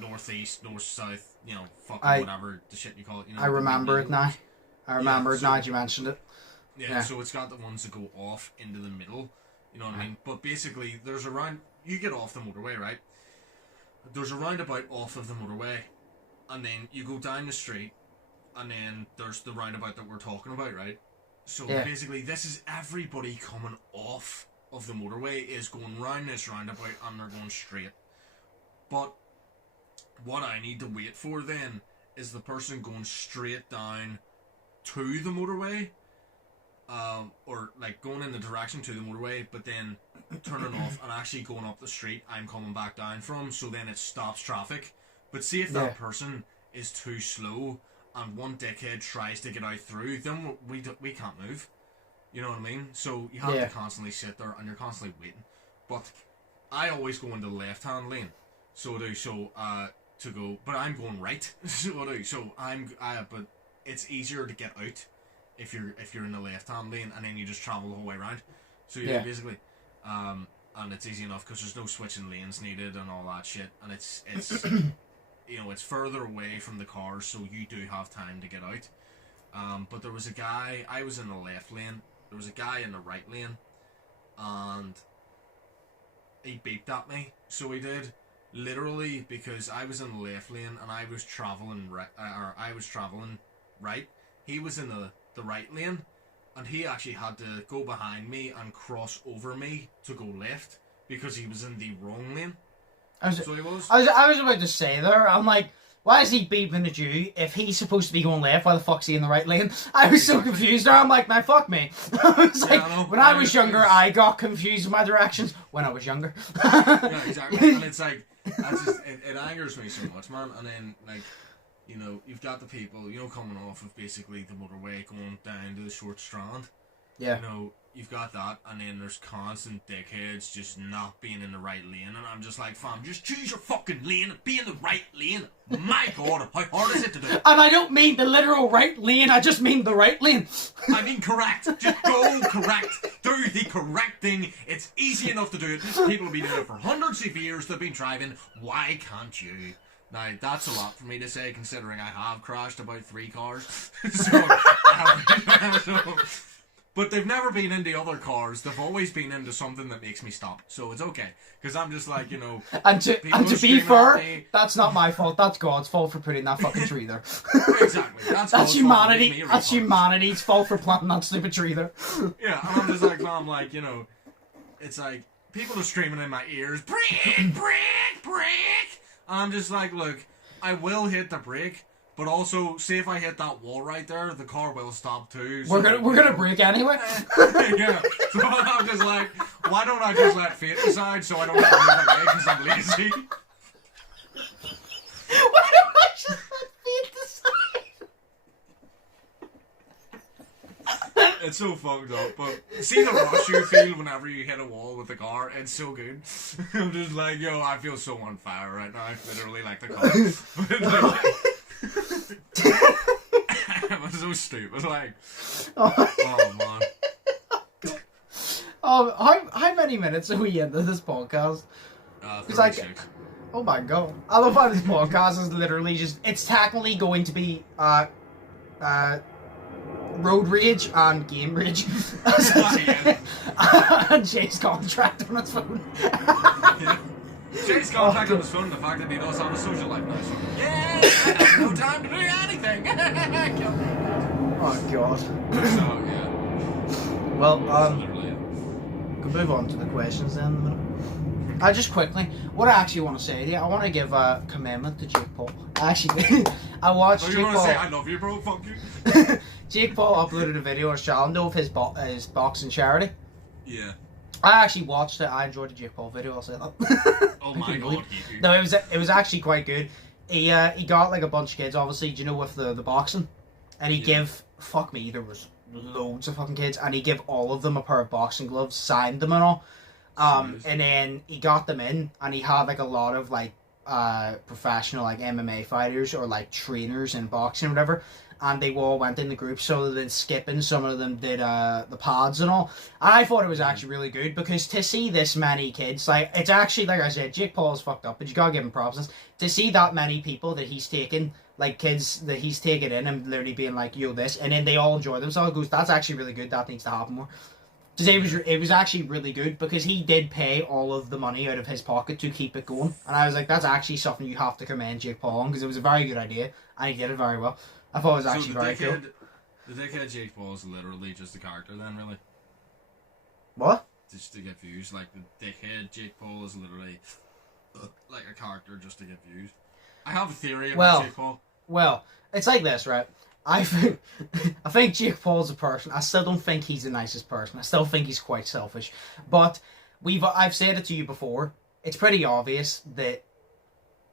northeast, north, south, whatever the shit you call it. I remember it now. I remember it now. You mentioned it. Yeah, so it's got the ones that go off into the middle. You know what I mean? But basically, there's you get off the motorway, right? There's a roundabout off of the motorway, and then you go down the street, and then there's the roundabout that we're talking about, right? So basically, this is everybody coming off of the motorway is going round this roundabout and they're going straight. But what I need to wait for then is the person going straight down to the motorway, or like going in the direction to the motorway, but then turning off and actually going up the street I'm coming back down from. So then it stops traffic. But see if that person is too slow and one dickhead tries to get out through, then we can't move. You know what I mean? So you have to constantly sit there and you're constantly waiting. But I always go into the left-hand lane. So to go, but I'm going right. But it's easier to get out if you're in the left-hand lane, and then you just travel the whole way around. So basically, and it's easy enough because there's no switching lanes needed and all that shit, and it's it's further away from the cars, so you do have time to get out. But there was a guy, I was in the left lane, there was a guy in the right lane, and he beeped at me, so he did, literally, because I was in the left lane, and I was travelling right, he was in the right lane, and he actually had to go behind me and cross over me to go left, because he was in the wrong lane. I was about to say there, I'm like, why is he beeping at you if he's supposed to be going left? Why the fuck's he in the right lane? I was so confused there. I'm like, man, fuck me. I was like, when I was younger, I got confused with my directions when I was younger. Yeah, exactly. And it's like, it angers me so much, man. And then, like, you've got the people, coming off of basically the motorway going down to the short strand. Yeah. You've got that, and then there's constant dickheads just not being in the right lane, and I'm just like, fam, just choose your fucking lane and be in the right lane. My God, how hard is it to do? And I don't mean the literal right lane, I just mean the right lane. I mean correct. Just go correct. Do the correct thing. It's easy enough to do it. People have been doing it for hundreds of years. They've been driving. Why can't you? Now, that's a lot for me to say, considering I have crashed about 3 cars. But they've never been into other cars. They've always been into something that makes me stop. So it's okay. Because I'm just like, And to be fair, that's not my fault. That's God's fault for putting that fucking tree there. Exactly. That's humanity. That's humanity's fault for planting that stupid tree there. Yeah, and I'm just like, no, I'm like, it's like, people are screaming in my ears, brake, brake, brake. And I'm just like, look, I will hit the brake. But also, see if I hit that wall right there, the car will stop too. So we're gonna brake anyway. Yeah. So I'm just like, why don't I just let fate decide so I don't have to move away because I'm lazy? Why don't I just let fate decide? It's so fucked up, but see the rush you feel whenever you hit a wall with the car, it's so good. I'm just like, yo, I feel so on fire right now, literally like the car. It was so stupid, like, oh man. How many minutes are we into this podcast? 36. Like, oh my god. I love how this podcast is literally just, it's technically going to be, road rage and game rage. And Jay's contract on his phone. Yeah. Jay's contract on his phone, the fact that he does have a social life now. So, yeah, I have no time to do anything. Oh god. So, yeah. Well, we'll move on to the questions then in a minute. Just quickly, what I actually want to say to you, I want to give a commandment to Jake Paul. Actually, I watched Jake Paul. Say, I love you, bro, fuck you. Jake Paul uploaded a video on his channel of his boxing charity. Yeah. I actually watched it. I enjoyed the Jake Paul video. I'll say that. Oh my god, no, it was actually quite good. He got like a bunch of kids, obviously, do you know, with the boxing, and he give there was loads of fucking kids, and he give all of them a pair of boxing gloves, signed them and all. And then he got them in, and he had like a lot of like professional like MMA fighters or like trainers in boxing or whatever. And they all went in the group, so they did skipping, some of them did the pads and all. And I thought it was actually really good, because to see this many kids, like, it's actually, like I said, Jake Paul is fucked up, but you gotta give him props. To see that many people that he's taken, like kids that he's taken in and literally being like, yo, this, and then they all enjoy themselves, goes, that's actually really good, that needs to happen more. Because it was actually really good, because he did pay all of the money out of his pocket to keep it going. And I was like, that's actually something you have to commend Jake Paul on, because it was a very good idea, and he did it very well. I thought it was actually very cool. The dickhead Jake Paul is literally just a character then, really? What? Just to get views. Like, the dickhead Jake Paul is literally like a character just to get views. I have a theory about Jake Paul. Well, it's like this, right? I think Jake Paul's a person. I still don't think he's the nicest person. I still think he's quite selfish. But I've said it to you before. It's pretty obvious that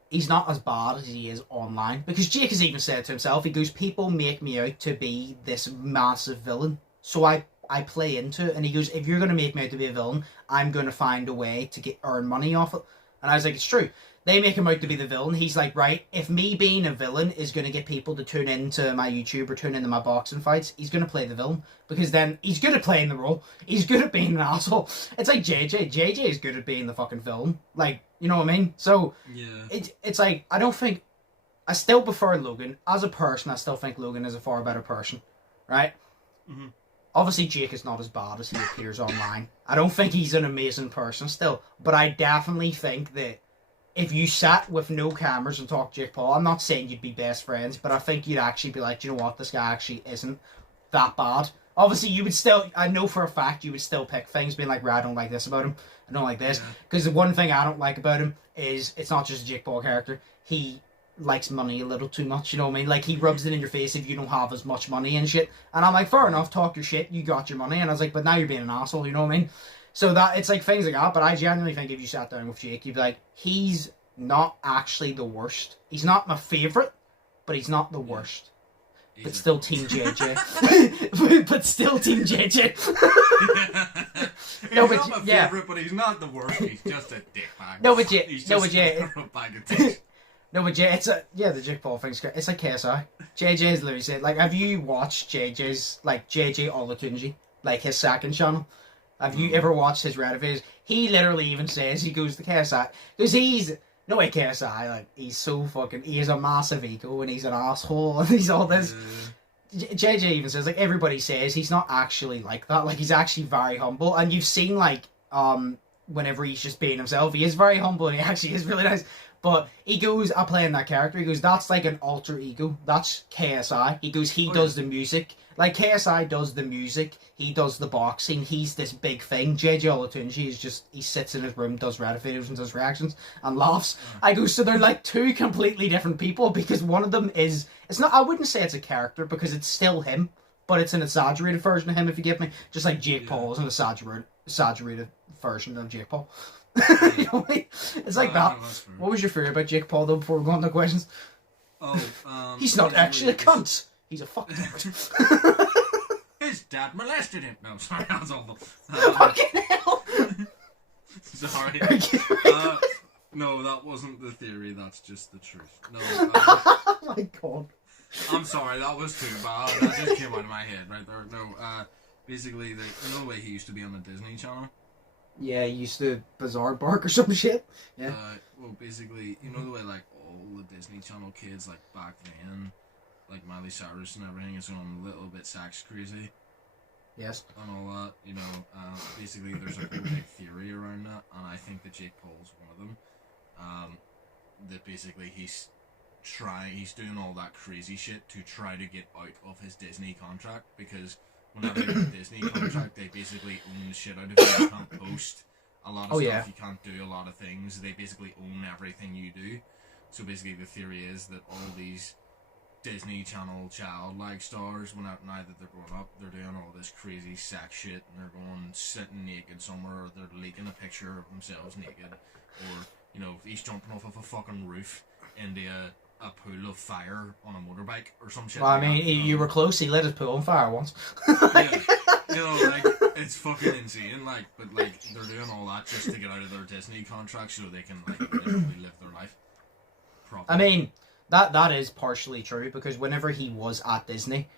he's not as bad as he is online. Because Jake has even said to himself, he goes, people make me out to be this massive villain. So I play into it. And he goes, if you're going to make me out to be a villain, I'm going to find a way to earn money off it. And I was like, it's true. They make him out to be the villain. He's like, right, if me being a villain is going to get people to tune into my YouTube or tune into my boxing fights, he's going to play the villain. Because then he's good at playing the role. He's good at being an asshole. It's like JJ. JJ is good at being the fucking villain. Like, you know what I mean? So, yeah. It's like, I still prefer Logan. As a person, I still think Logan is a far better person. Right? Mm-hmm. Obviously, Jake is not as bad as he appears online. I don't think he's an amazing person still. But I definitely think that if you sat with no cameras and talked to Jake Paul, I'm not saying you'd be best friends, but I think you'd actually be like, you know what, this guy actually isn't that bad. Obviously, you would still, I know for a fact, you would still pick things, being like, right, I don't like this about him, I don't like this. Because the one thing I don't like about him is, it's not just a Jake Paul character, he likes money a little too much, you know what I mean? Like, he rubs it in your face if you don't have as much money and shit. And I'm like, fair enough, talk your shit, you got your money. And I was like, but now you're being an asshole, you know what I mean? So that, it's like things like that, but I genuinely think if you sat down with Jake, you'd be like, he's not actually the worst. He's not my favourite, but he's not the worst. But still Team JJ. But still Team JJ. He's not my favourite, but he's not the worst. He's just a dickbag. No, but Jay. It's the Jake Paul thing's great. It's like KSI. JJ's literally said, like, have you watched JJ's, like, JJ Olatunji? Like, his second channel? Have you ever watched his Reddit videos? He literally even says, he goes to KSI, because No way, KSI, like, he's so fucking, he has a massive ego and he's an asshole and he's all this. JJ even says, like, everybody says he's not actually like that. Like, he's actually very humble. And you've seen, like, whenever he's just being himself, he is very humble and he actually is really nice. But he goes, I'm playing that character, he goes, that's like an alter ego. That's KSI. He goes, he does the music. Like, KSI does the music, he does the boxing, he's this big thing. JJ Olatunji is just, he sits in his room, does Reddit videos and does reactions and laughs. I go, so they're like two completely different people, because one of them is, it's not, I wouldn't say it's a character, because it's still him, but it's an exaggerated version of him, if you get me. Just like Jake Paul is an exaggerated version of Jake Paul. You know what I mean? It's like that. What was your theory about Jake Paul, though, before we go on to questions? He's not actually a cunt. He's a fucktard. His dad molested him. No, sorry, that's awful. Fucking hell! Sorry. No, that wasn't the theory, that's just the truth. No, oh my god. I'm sorry, that was too bad. That just came out of my head right there. No, basically, you know the way he used to be on the Disney Channel? Yeah, he used to Bizarre Bark or some shit. Yeah. Well, basically, you know the way, like, all the Disney Channel kids, like, back then, like Miley Cyrus and everything is going a little bit sex crazy. Yes. And all that, you know, basically there's a whole big theory around that, and I think that Jake Paul's one of them. That basically he's doing all that crazy shit to try to get out of his Disney contract, because whenever you have a Disney contract, they basically own the shit out of it. You can't post a lot of stuff, you can't do a lot of things, they basically own everything you do. So basically the theory is that all these Disney Channel childlike stars, now that they're growing up, they're doing all this crazy sex shit, and they're going sitting naked somewhere, or they're leaking a picture of themselves naked, or, you know, he's jumping off of a fucking roof into a pool of fire on a motorbike or some shit. Well, I mean, you were close, he lit his pool on fire once. Yeah, you know, like, it's fucking insane, like, but, like, they're doing all that just to get out of their Disney contract so they can, like, literally live their life properly. I mean, that is partially true, because whenever he was at Disney,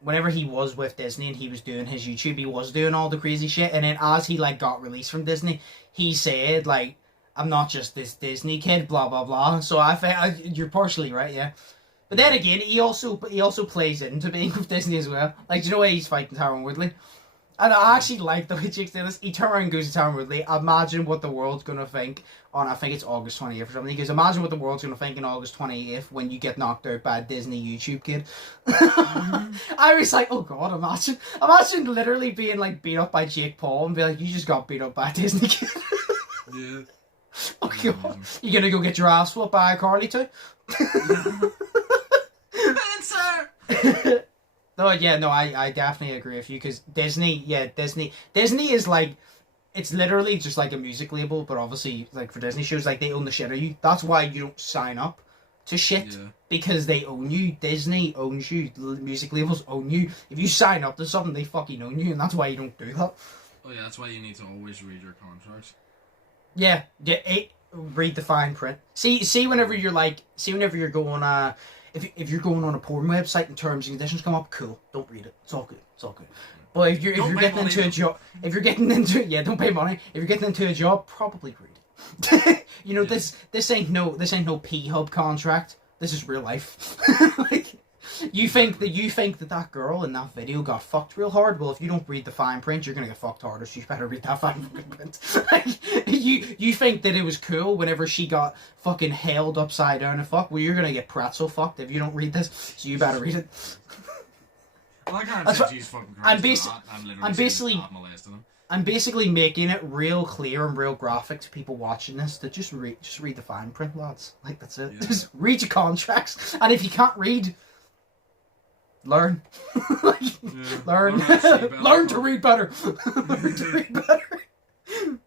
whenever he was with Disney and he was doing his YouTube, he was doing all the crazy shit, and then as he, like, got released from Disney, he said, like, I'm not just this Disney kid, blah blah blah. So I think you're partially right, yeah. But then again, he also plays into being with Disney as well. Like, do you know why he's fighting Tyron Woodley? And I actually like the way Jake's doing this. He turned around and goes to Tyron Woodley, imagine what the world's gonna think on, I think it's August 28th or something. He goes, imagine what the world's gonna think on August 28th when you get knocked out by a Disney YouTube kid. I was like, oh god, imagine literally being, like, beat up by Jake Paul and be like, you just got beat up by a Disney kid. Yeah. Oh god, you gonna go get your ass whooped by Carly too? Answer! No, yeah, no, I definitely agree with you, because Disney is like, it's literally just like a music label, but obviously, like, for Disney shows, like, they own the shit out of you. That's why you don't sign up to shit, because they own you. Disney owns you, music labels own you. If you sign up to something, they fucking own you, and that's why you don't do that. Oh yeah, that's why you need to always read your contracts. Yeah, read the fine print. See whenever you're going if you're going on a porn website and terms and conditions come up, cool. Don't read it. It's all good. But if you're getting into a job, don't pay money. If you're getting into a job, probably read it. You know, this ain't no P-Hub contract. This is real life. Like, you think that girl in that video got fucked real hard? Well, if you don't read the fine print, you're gonna get fucked harder, so you better read that fine print. Like, you think that it was cool whenever she got fucking held upside down and fucked? Well, you're gonna get pretzel fucked if you don't read this, so you better read it. Well, I can't say she's fucking crazy. I'm basically making it real clear and real graphic to people watching this to just read the fine print, lads. Like, that's it. Yeah. Just read your contracts, and if you can't read, learn. Learn to read better. Learn to read better.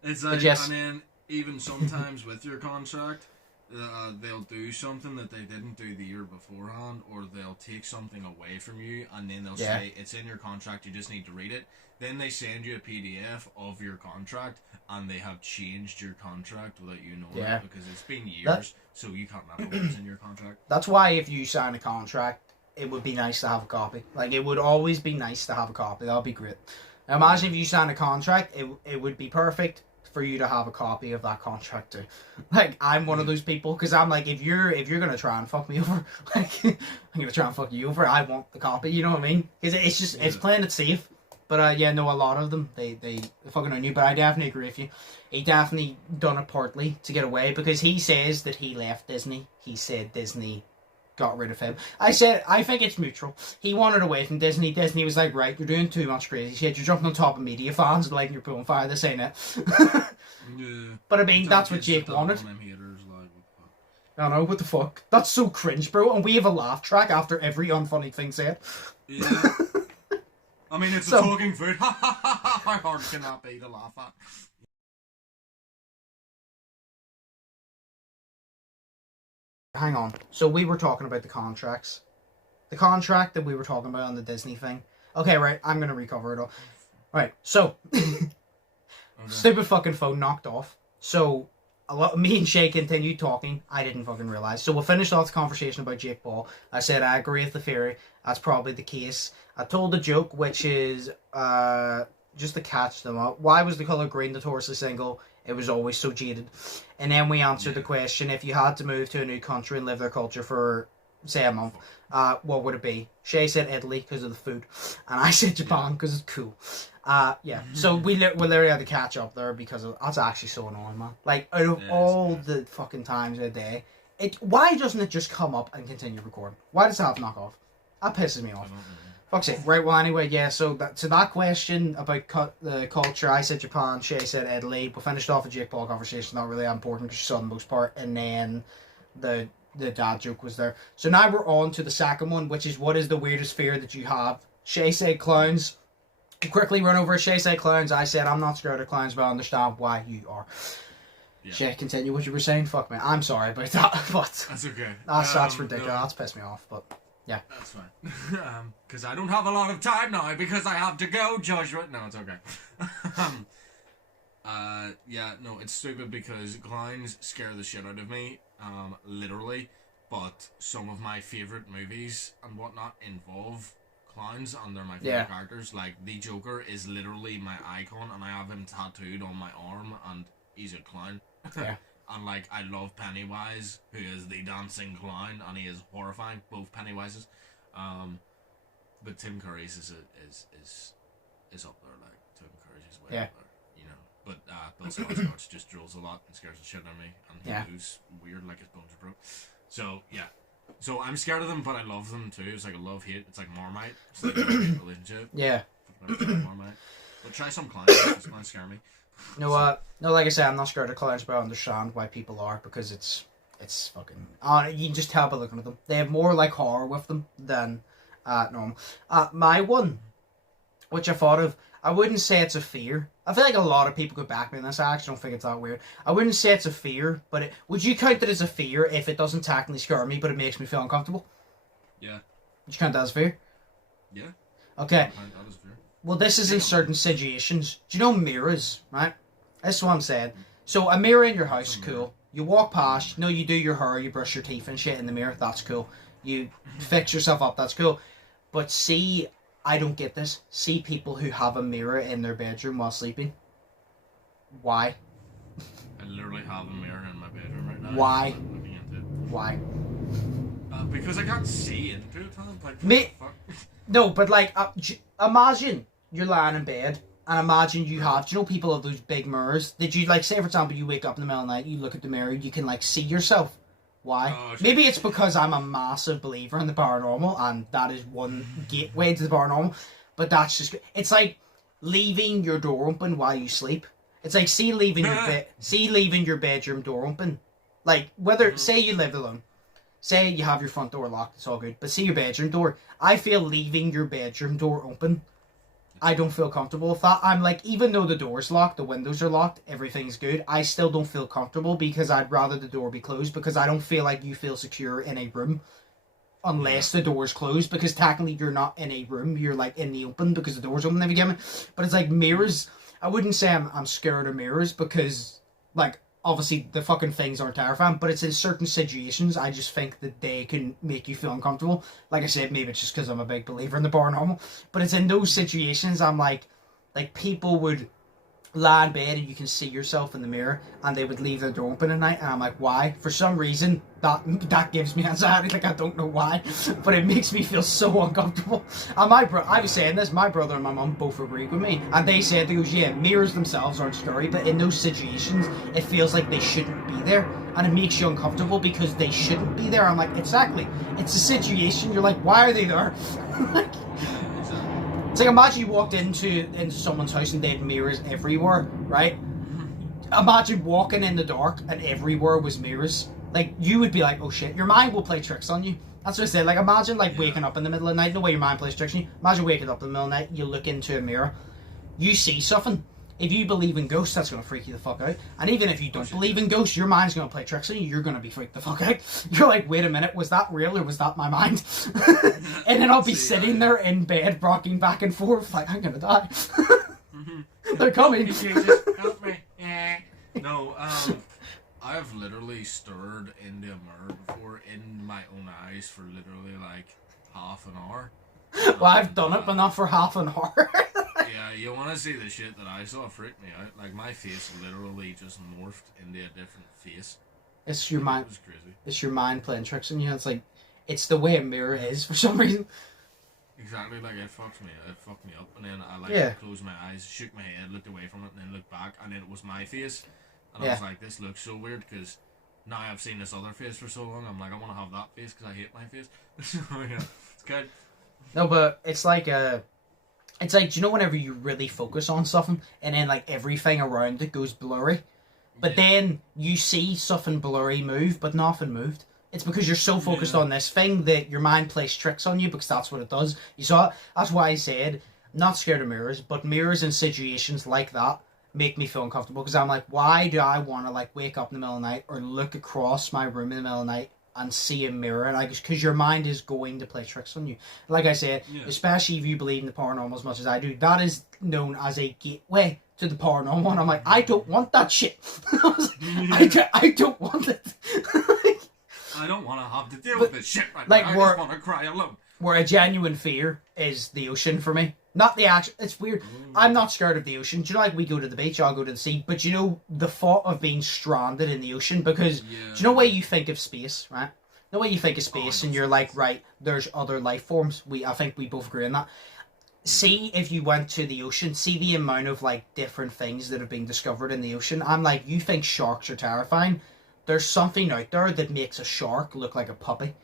It's like, I mean, even sometimes with your contract, they'll do something that they didn't do the year beforehand, or they'll take something away from you, and then they'll say, it's in your contract, you just need to read it. Then they send you a PDF of your contract, and they have changed your contract without you knowing it, because it's been years, so you can't remember what's in your contract. That's why if you sign a contract, it would be nice to have a copy. Like, it would always be nice to have a copy. That would be great. Now, imagine if you sign a contract, it would be perfect for you to have a copy of that contract too. Like, I'm one of those people, because I'm like, if you're gonna try and fuck me over, like, I'm gonna try and fuck you over, I want the copy, you know what I mean? Because it's just, it's playing it safe. But yeah, no, a lot of them, they fucking on you. But I definitely agree with you. He definitely done it partly to get away, because he says that he left Disney. He said Disney got rid of him. I said, I think it's mutual. He wanted away from Disney. Disney was like, right, you're doing too much crazy shit. You're jumping on top of media fans and lighting your pool on fire. This ain't it. Yeah. But I mean, that's what Jake wanted. I know, what the fuck? That's so cringe, bro. And we have a laugh track after every unfunny thing said. Yeah. I mean, it's a talking food. How hard can that be to laugh at? Hang on. So we were talking about the contracts. The contract that we were talking about on the Disney thing. Okay, right. I'm going to recover it all. Right. So, stupid fucking phone knocked off. So, me and Shay continued talking. I didn't fucking realise. So we finished off the conversation about Jake Paul. I said, I agree with the theory. That's probably the case. I told the joke, which is, just to catch them up. Why was the colour green notoriously single? It was always so jaded. And then we answered the question, if you had to move to a new country and live their culture for, say, a month, what would it be? Shay said Italy because of the food. And I said Japan because it's cool. Yeah. So we literally had to catch up there because that's actually so annoying, man. Like, out of all the fucking times of the day, why doesn't it just come up and continue recording? Why does it have to knock off? That pisses me off. Fuck's sake. Right, well, anyway, yeah, so that question about the culture, I said Japan, Shay said Italy. We finished off a Jake Paul conversation, not really important because she saw the most part, and then the dad joke was there. So now we're on to the second one, which is, what is the weirdest fear that you have? Shay said clowns. Quickly run over, Shay said clowns. I said, I'm not scared of clowns, but I understand why you are. Yeah. Shay, continue what you were saying. Fuck me, I'm sorry about that, but... That's okay. That's ridiculous, that's pissed me off, but... Yeah. That's fine. Because I don't have a lot of time now because I have to go, Joshua. No, it's okay. Yeah, no, it's stupid because clowns scare the shit out of me, literally. But some of my favourite movies and whatnot involve clowns and they're my favourite characters. Like, the Joker is literally my icon and I have him tattooed on my arm and he's a clown. Yeah. And, like, I love Pennywise, who is the dancing clown, and he is horrifying, both Pennywises. But Tim Curry's is up there, like, Tim Curry's is way up there, you know. But Bill Skarsgård just drools a lot and scares the shit out of me, and he moves weird, like his bones are broke. So, yeah. So, I'm scared of them, but I love them, too. It's like a love-hate. It's like Marmite. It's like a relationship. Yeah. Marmite. But try some clowns. Those clowns scare me. No, like I said, I'm not scared of clowns, but I understand why people are, because it's fucking... you can just tell by looking at them. They have more, like, horror with them than normal. My one, which I thought of, I wouldn't say it's a fear. I feel like a lot of people could back me on this. I actually don't think it's that weird. I wouldn't say it's a fear, but would you count it as a fear if it doesn't technically scare me, but it makes me feel uncomfortable? Yeah. Would you count that as a fear? Yeah. Okay. That is fear. Well, this is in certain situations. Do you know mirrors, right? That's what I'm saying. So, a mirror in your house, cool. You walk past, you do your hair, you brush your teeth and shit in the mirror, that's cool. You fix yourself up, that's cool. But see, I don't get this. See people who have a mirror in their bedroom while sleeping. Why? I literally have a mirror in my bedroom right now. Why? I'm looking into it. Why? Because I can't see into it. Like, no, but like, imagine you're lying in bed, and imagine you have, do you know people have those big mirrors? Did you, like, say for example, you wake up in the middle of the night, you look at the mirror, you can, like, see yourself. Why? Maybe it's because I'm a massive believer in the paranormal, and that is one gateway to the paranormal, but that's just, it's like leaving your door open while you sleep. It's like, leaving your bedroom door open. Like, whether, say you live alone, say you have your front door locked, it's all good, but see your bedroom door, I feel leaving your bedroom door open, I don't feel comfortable with that. I'm like, even though the door's locked, the windows are locked, everything's good, I still don't feel comfortable because I'd rather the door be closed, because I don't feel like you feel secure in a room unless the door's closed, because technically you're not in a room, you're like in the open because the door's open, if you get me. But it's like mirrors, I wouldn't say I'm scared of mirrors because, like, obviously the fucking things aren't terrifying, but it's in certain situations I just think that they can make you feel uncomfortable. Like I said, maybe it's just because I'm a big believer in the paranormal, but it's in those situations I'm like people would, lie in bed and you can see yourself in the mirror, and they would leave their door open at night, and I'm like, why? For some reason, that gives me anxiety. Like, I don't know why, but it makes me feel so uncomfortable. And I was saying this, my brother and my mum both agreed with me, and they said, yeah, mirrors themselves aren't scary, but in those situations, it feels like they shouldn't be there, and it makes you uncomfortable because they shouldn't be there. I'm like, exactly. It's a situation. You're like, why are they there? Like, it's like, imagine you walked into someone's house and they had mirrors everywhere, right? Imagine walking in the dark and everywhere was mirrors. Like, you would be like, oh shit, your mind will play tricks on you. That's what I said. Like, imagine waking up in the middle of the night, the way your mind plays tricks on you. Imagine waking up in the middle of the night, you look into a mirror, you see something. If you believe in ghosts, that's going to freak you the fuck out. And even if you don't believe in ghosts, your mind's going to play tricks on you. You're going to be freaked the fuck out. You're like, wait a minute, was that real or was that my mind? And then I'll be sitting there in bed, rocking back and forth, like, I'm going to die. They're coming. Help me. No, I've literally stared into a mirror before in my own eyes for literally like half an hour. Well, I've done it, but not for half an hour. Yeah, you want to see the shit that I saw? It freaked me out. Like, my face literally just morphed into a different face. It's your mind. It was crazy. It's your mind playing tricks on you. It's like, it's the way a mirror is for some reason. Exactly, like, it fucked me up, and then I closed my eyes, shook my head, looked away from it, and then looked back, and then it was my face, and I was like, this looks so weird, because now I've seen this other face for so long, I'm like, I want to have that face, because I hate my face. So, yeah, it's good. No, but it's like, do you know whenever you really focus on something, and then, like, everything around it goes blurry, but then you see something blurry move, but nothing moved. It's because you're so focused on this thing that your mind plays tricks on you, because that's what it does. You saw it? That's why I said, I'm not scared of mirrors, but mirrors in situations like that make me feel uncomfortable, because I'm like, why do I want to, like, wake up in the middle of the night or look across my room in the middle of the night and see a mirror? And I just, because your mind is going to play tricks on you. Like I said, especially if you believe in the paranormal as much as I do, that is known as a gateway to the paranormal. And I'm like, I don't want that shit. I don't want it. I don't want to have to deal with this shit right now. I just want to cry alone. Where a genuine fear is the ocean for me. Not the action. It's weird. I'm not scared of the ocean. Do you know, like, we go to the beach, I'll go to the sea. But you know, the thought of being stranded in the ocean, because do you know the way you think of space, right? The way you think of space, and you're like, right, there's other life forms. I think we both agree on that. See, if you went to the ocean, see the amount of, like, different things that have been discovered in the ocean. I'm like, you think sharks are terrifying? There's something out there that makes a shark look like a puppy.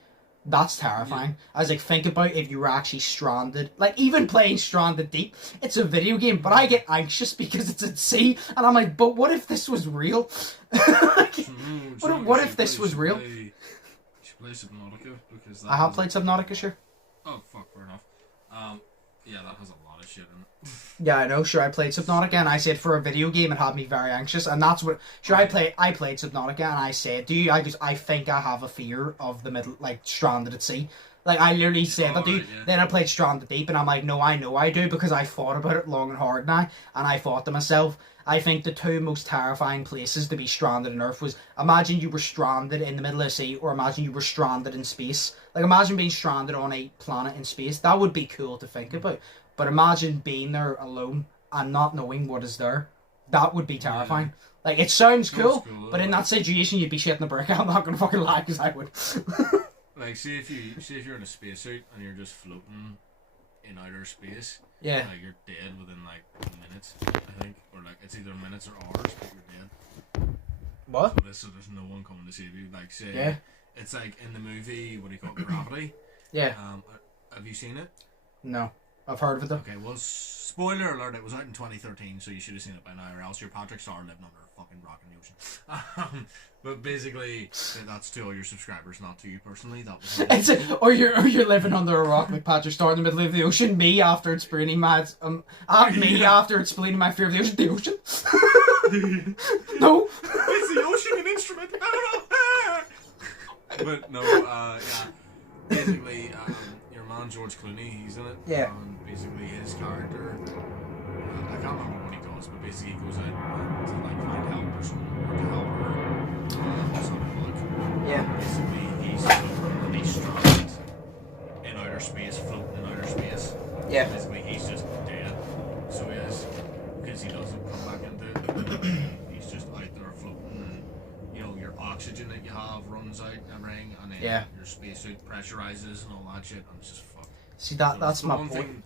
That's terrifying. I was like, think about if you were actually stranded. Like, even playing Stranded Deep, it's a video game, but I get anxious because it's at sea, and I'm like, but what if this was real? Like, what if this was real? You should play Subnautica, because I have played Subnautica, sure. Oh, fuck, fair enough. Yeah, that has a lot of shit in it. Yeah, I know. Sure, I played Subnautica, and I said for a video game it had me very anxious, and that's what. Sure, I played Subnautica, and I said, I think I have a fear of the middle, like, stranded at sea. Like, I literally said that, dude. Then I played Stranded Deep, and I'm like, no, I know I do, because I thought about it long and hard now, and I thought to myself, I think the two most terrifying places to be stranded on Earth was, imagine you were stranded in the middle of the sea, or imagine you were stranded in space. Like, imagine being stranded on a planet in space. That would be cool to think about. But imagine being there alone and not knowing what is there. That would be terrifying. Like, it sounds cool, but in that situation, you'd be shitting the brick. I'm not gonna fucking lie, because I would. Like, see if you're in a spacesuit and you're just floating in outer space. Yeah. Like, you're dead within, like, minutes, I think. Or, like, it's either minutes or hours, but you're dead. What? So there's no one coming to save you. Like, say, it's like in the movie, what do you call it, Gravity? Yeah. Have you seen it? No. I've heard of it, though. Okay, well, spoiler alert, it was out in 2013, so you should have seen it by now, or else you're Patrick Star living under a fucking rock in the ocean. But basically, that's to all your subscribers, not to you personally. That was or you're living under a rock like Patrick Star in the middle of the ocean. Me after explaining my after explaining my fear of the ocean. The ocean? No. It's the ocean an instrument? But no, yeah. Basically, your man George Clooney, he's in it. Yeah. And basically, his character, I can't remember what he does, but basically he goes out to, like, find help or something, or to help her. Yeah. Basically, he's stranded in outer space, floating in outer space. Yeah. Basically, he's just dead. So he is, because he doesn't come back into it. He's just out there floating, and you know your oxygen that you have runs out and everything, and then your spacesuit pressurizes and all that shit, and it's just fucked. See that's my point.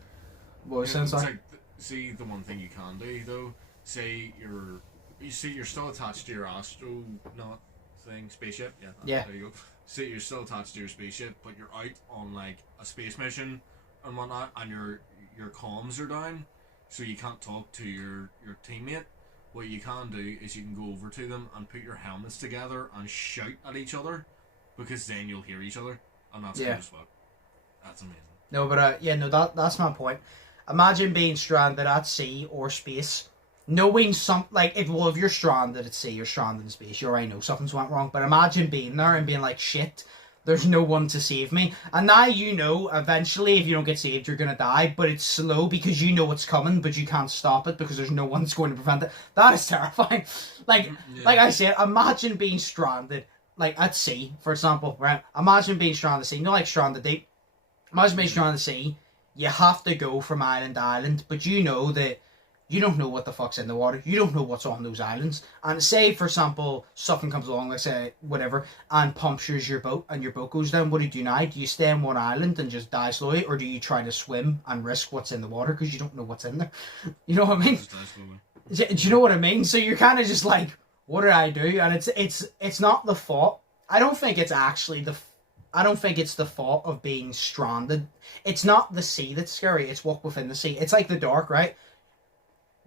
What was it? Like, see, the one thing you can do though, say you're still attached to your astronaut thing, spaceship. Yeah. There you go. Say you're still attached to your spaceship, but you're out on like a space mission and whatnot, and your comms are down, so you can't talk to your teammate. What you can do is you can go over to them and put your helmets together and shout at each other, because then you'll hear each other, and that's cool as fuck. That's amazing. No, but that's my point. Imagine being stranded at sea or space, knowing if you're stranded at sea or stranded in space, you already know something's went wrong. But imagine being there and being like, shit, there's no one to save me. And now you know, eventually, if you don't get saved, you're gonna die. But it's slow because you know it's coming, but you can't stop it because there's no one that's going to prevent it. That is terrifying. Like I said, imagine being stranded, like at sea, for example, right? Imagine being stranded at sea, not like stranded deep. Imagine being stranded at sea. You have to go from island to island, but you know that you don't know what the fuck's in the water. You don't know what's on those islands. And say, for example, something comes along, let's say, whatever, and punctures your boat, and your boat goes down. What do you now? Do you stay on one island and just die slowly, or do you try to swim and risk what's in the water because you don't know what's in there? You know what I mean? Do you know what I mean? So you're kind of just like, what did I do? And it's not the fault. I don't think it's the fault of being stranded. It's not the sea that's scary, it's what within the sea. It's like the dark, right?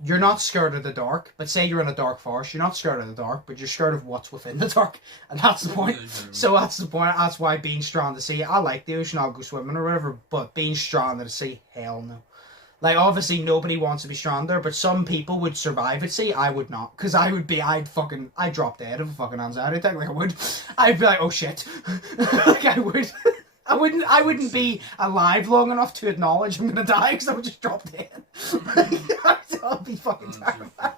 You're not scared of the dark, but say you're in a dark forest, you're not scared of the dark, but you're scared of what's within the dark. And that's the point. So that's the point. That's why being stranded at sea, I like the ocean, I'll go swimming or whatever, but being stranded at sea, hell no. Like, obviously, nobody wants to be stranded there, but some people would survive at sea. I would not. Because I'd drop dead of a fucking anxiety attack. Like, I would. I'd be like, oh shit. Like, I would. I wouldn't be alive long enough to acknowledge I'm gonna die, because I would just drop dead. I'd be fucking terrified.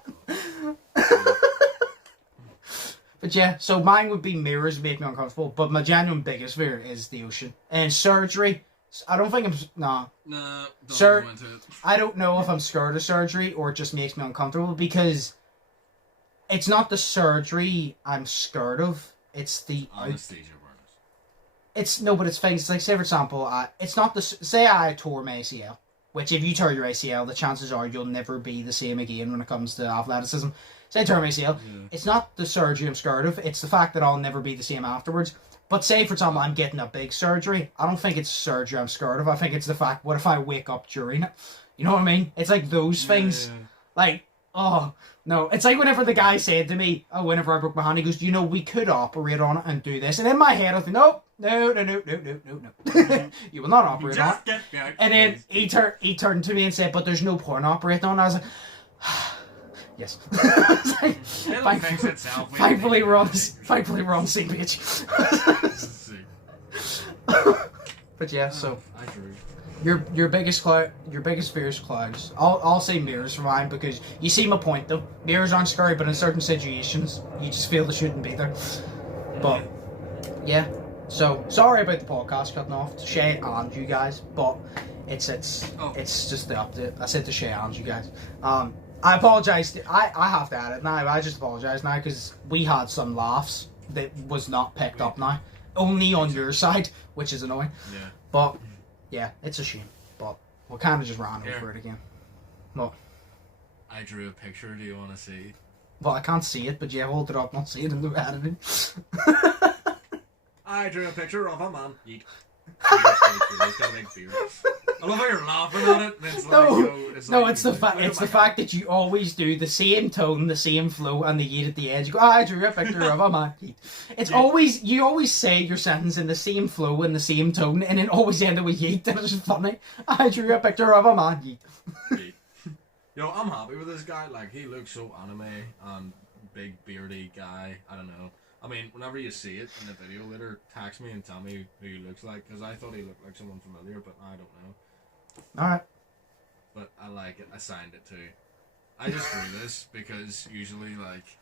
But yeah, so mine would be mirrors make me uncomfortable, but my genuine biggest fear is the ocean. And surgery, I don't think I'm... Nah. Nah, don't go into it. I don't know if I'm scared of surgery or it just makes me uncomfortable, because it's not the surgery I'm scared of, it's the... Anesthesia awareness. But it's things, like, say for example, it's not the... Say I tore my ACL, which if you tear your ACL, the chances are you'll never be the same again when it comes to athleticism. Say I tear my ACL, it's not the surgery I'm scared of, it's the fact that I'll never be the same afterwards. But say, for example, I'm getting a big surgery. I don't think it's surgery I'm scared of. I think it's the fact, what if I wake up during it? You know what I mean? It's like those things. Yeah. Like, oh, no. It's like whenever the guy said to me, whenever I broke my hand, he goes, you know, we could operate on it and do this. And in my head, I think, no. You will not operate on it. And then he turned to me and said, but there's no point operating on it. I was like, yes. Thankfully, we're on the same page. But yeah, so your biggest fear is clouds. I'll say mirrors for mine, because you see my point though. Mirrors aren't scary, but in certain situations, you just feel they shouldn't be there. But yeah, so sorry about the podcast cutting off to Shay and you guys, but it's just the update. I said to Shay and you guys. I apologise. I have to add it now. I just apologise now because we had some laughs that was not picked up now. Only on your side, which is annoying. Yeah. But, yeah, it's a shame. But we kind of just ran over it again. Well, I drew a picture. Do you want to see? Well, I can't see it, but yeah, hold it up. Not see it in the editing. I drew a picture of a man. Yeet. I love how you're laughing at it. It's the fact that you always do the same tone, the same flow, and the yeet at the edge. You go, I drew a picture of a man. It's always, you always say your sentence in the same flow and the same tone, and it always end up with yeet. And it's just funny. I drew a picture of a man. Yeet. Yo, I'm happy with this guy. Like, he looks so anime and big beardy guy. I don't know. I mean, whenever you see it in the video later, text me and tell me who he looks like, because I thought he looked like someone familiar, but I don't know. Alright. But I like it. I signed it too. I just drew this because usually, like,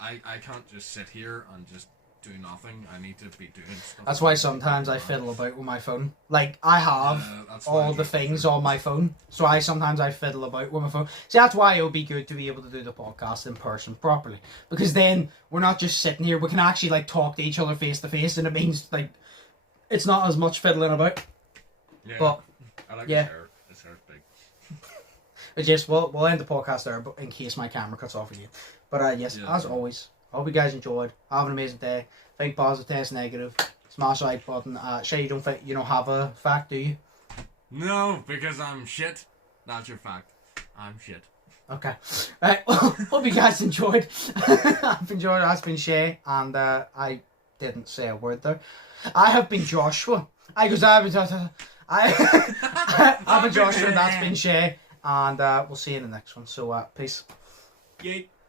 I can't just sit here and just do nothing. I need to be doing stuff. That's why sometimes I fiddle about with my phone. Like, I have all the things on my phone, so I fiddle about with my phone. See, that's why it would be good to be able to do the podcast in person properly, because then we're not just sitting here. We can actually like talk to each other face to face, and it means like it's not as much fiddling about. Yeah, but I like his hair. His hair's big. But yes, we'll end the podcast there, but in case my camera cuts off again. But yes, as always, I hope you guys enjoyed. Have an amazing day. Think positive, test negative. Smash the like button. Shay, you don't have a fact, do you? No, because I'm shit. That's your fact. I'm shit. Okay. Right. Well, hope you guys enjoyed. I've enjoyed it. That's been Shay, and I didn't say a word there. I have been Joshua. I've been Joshua. That's been Shay, and we'll see you in the next one. So, peace. Yay.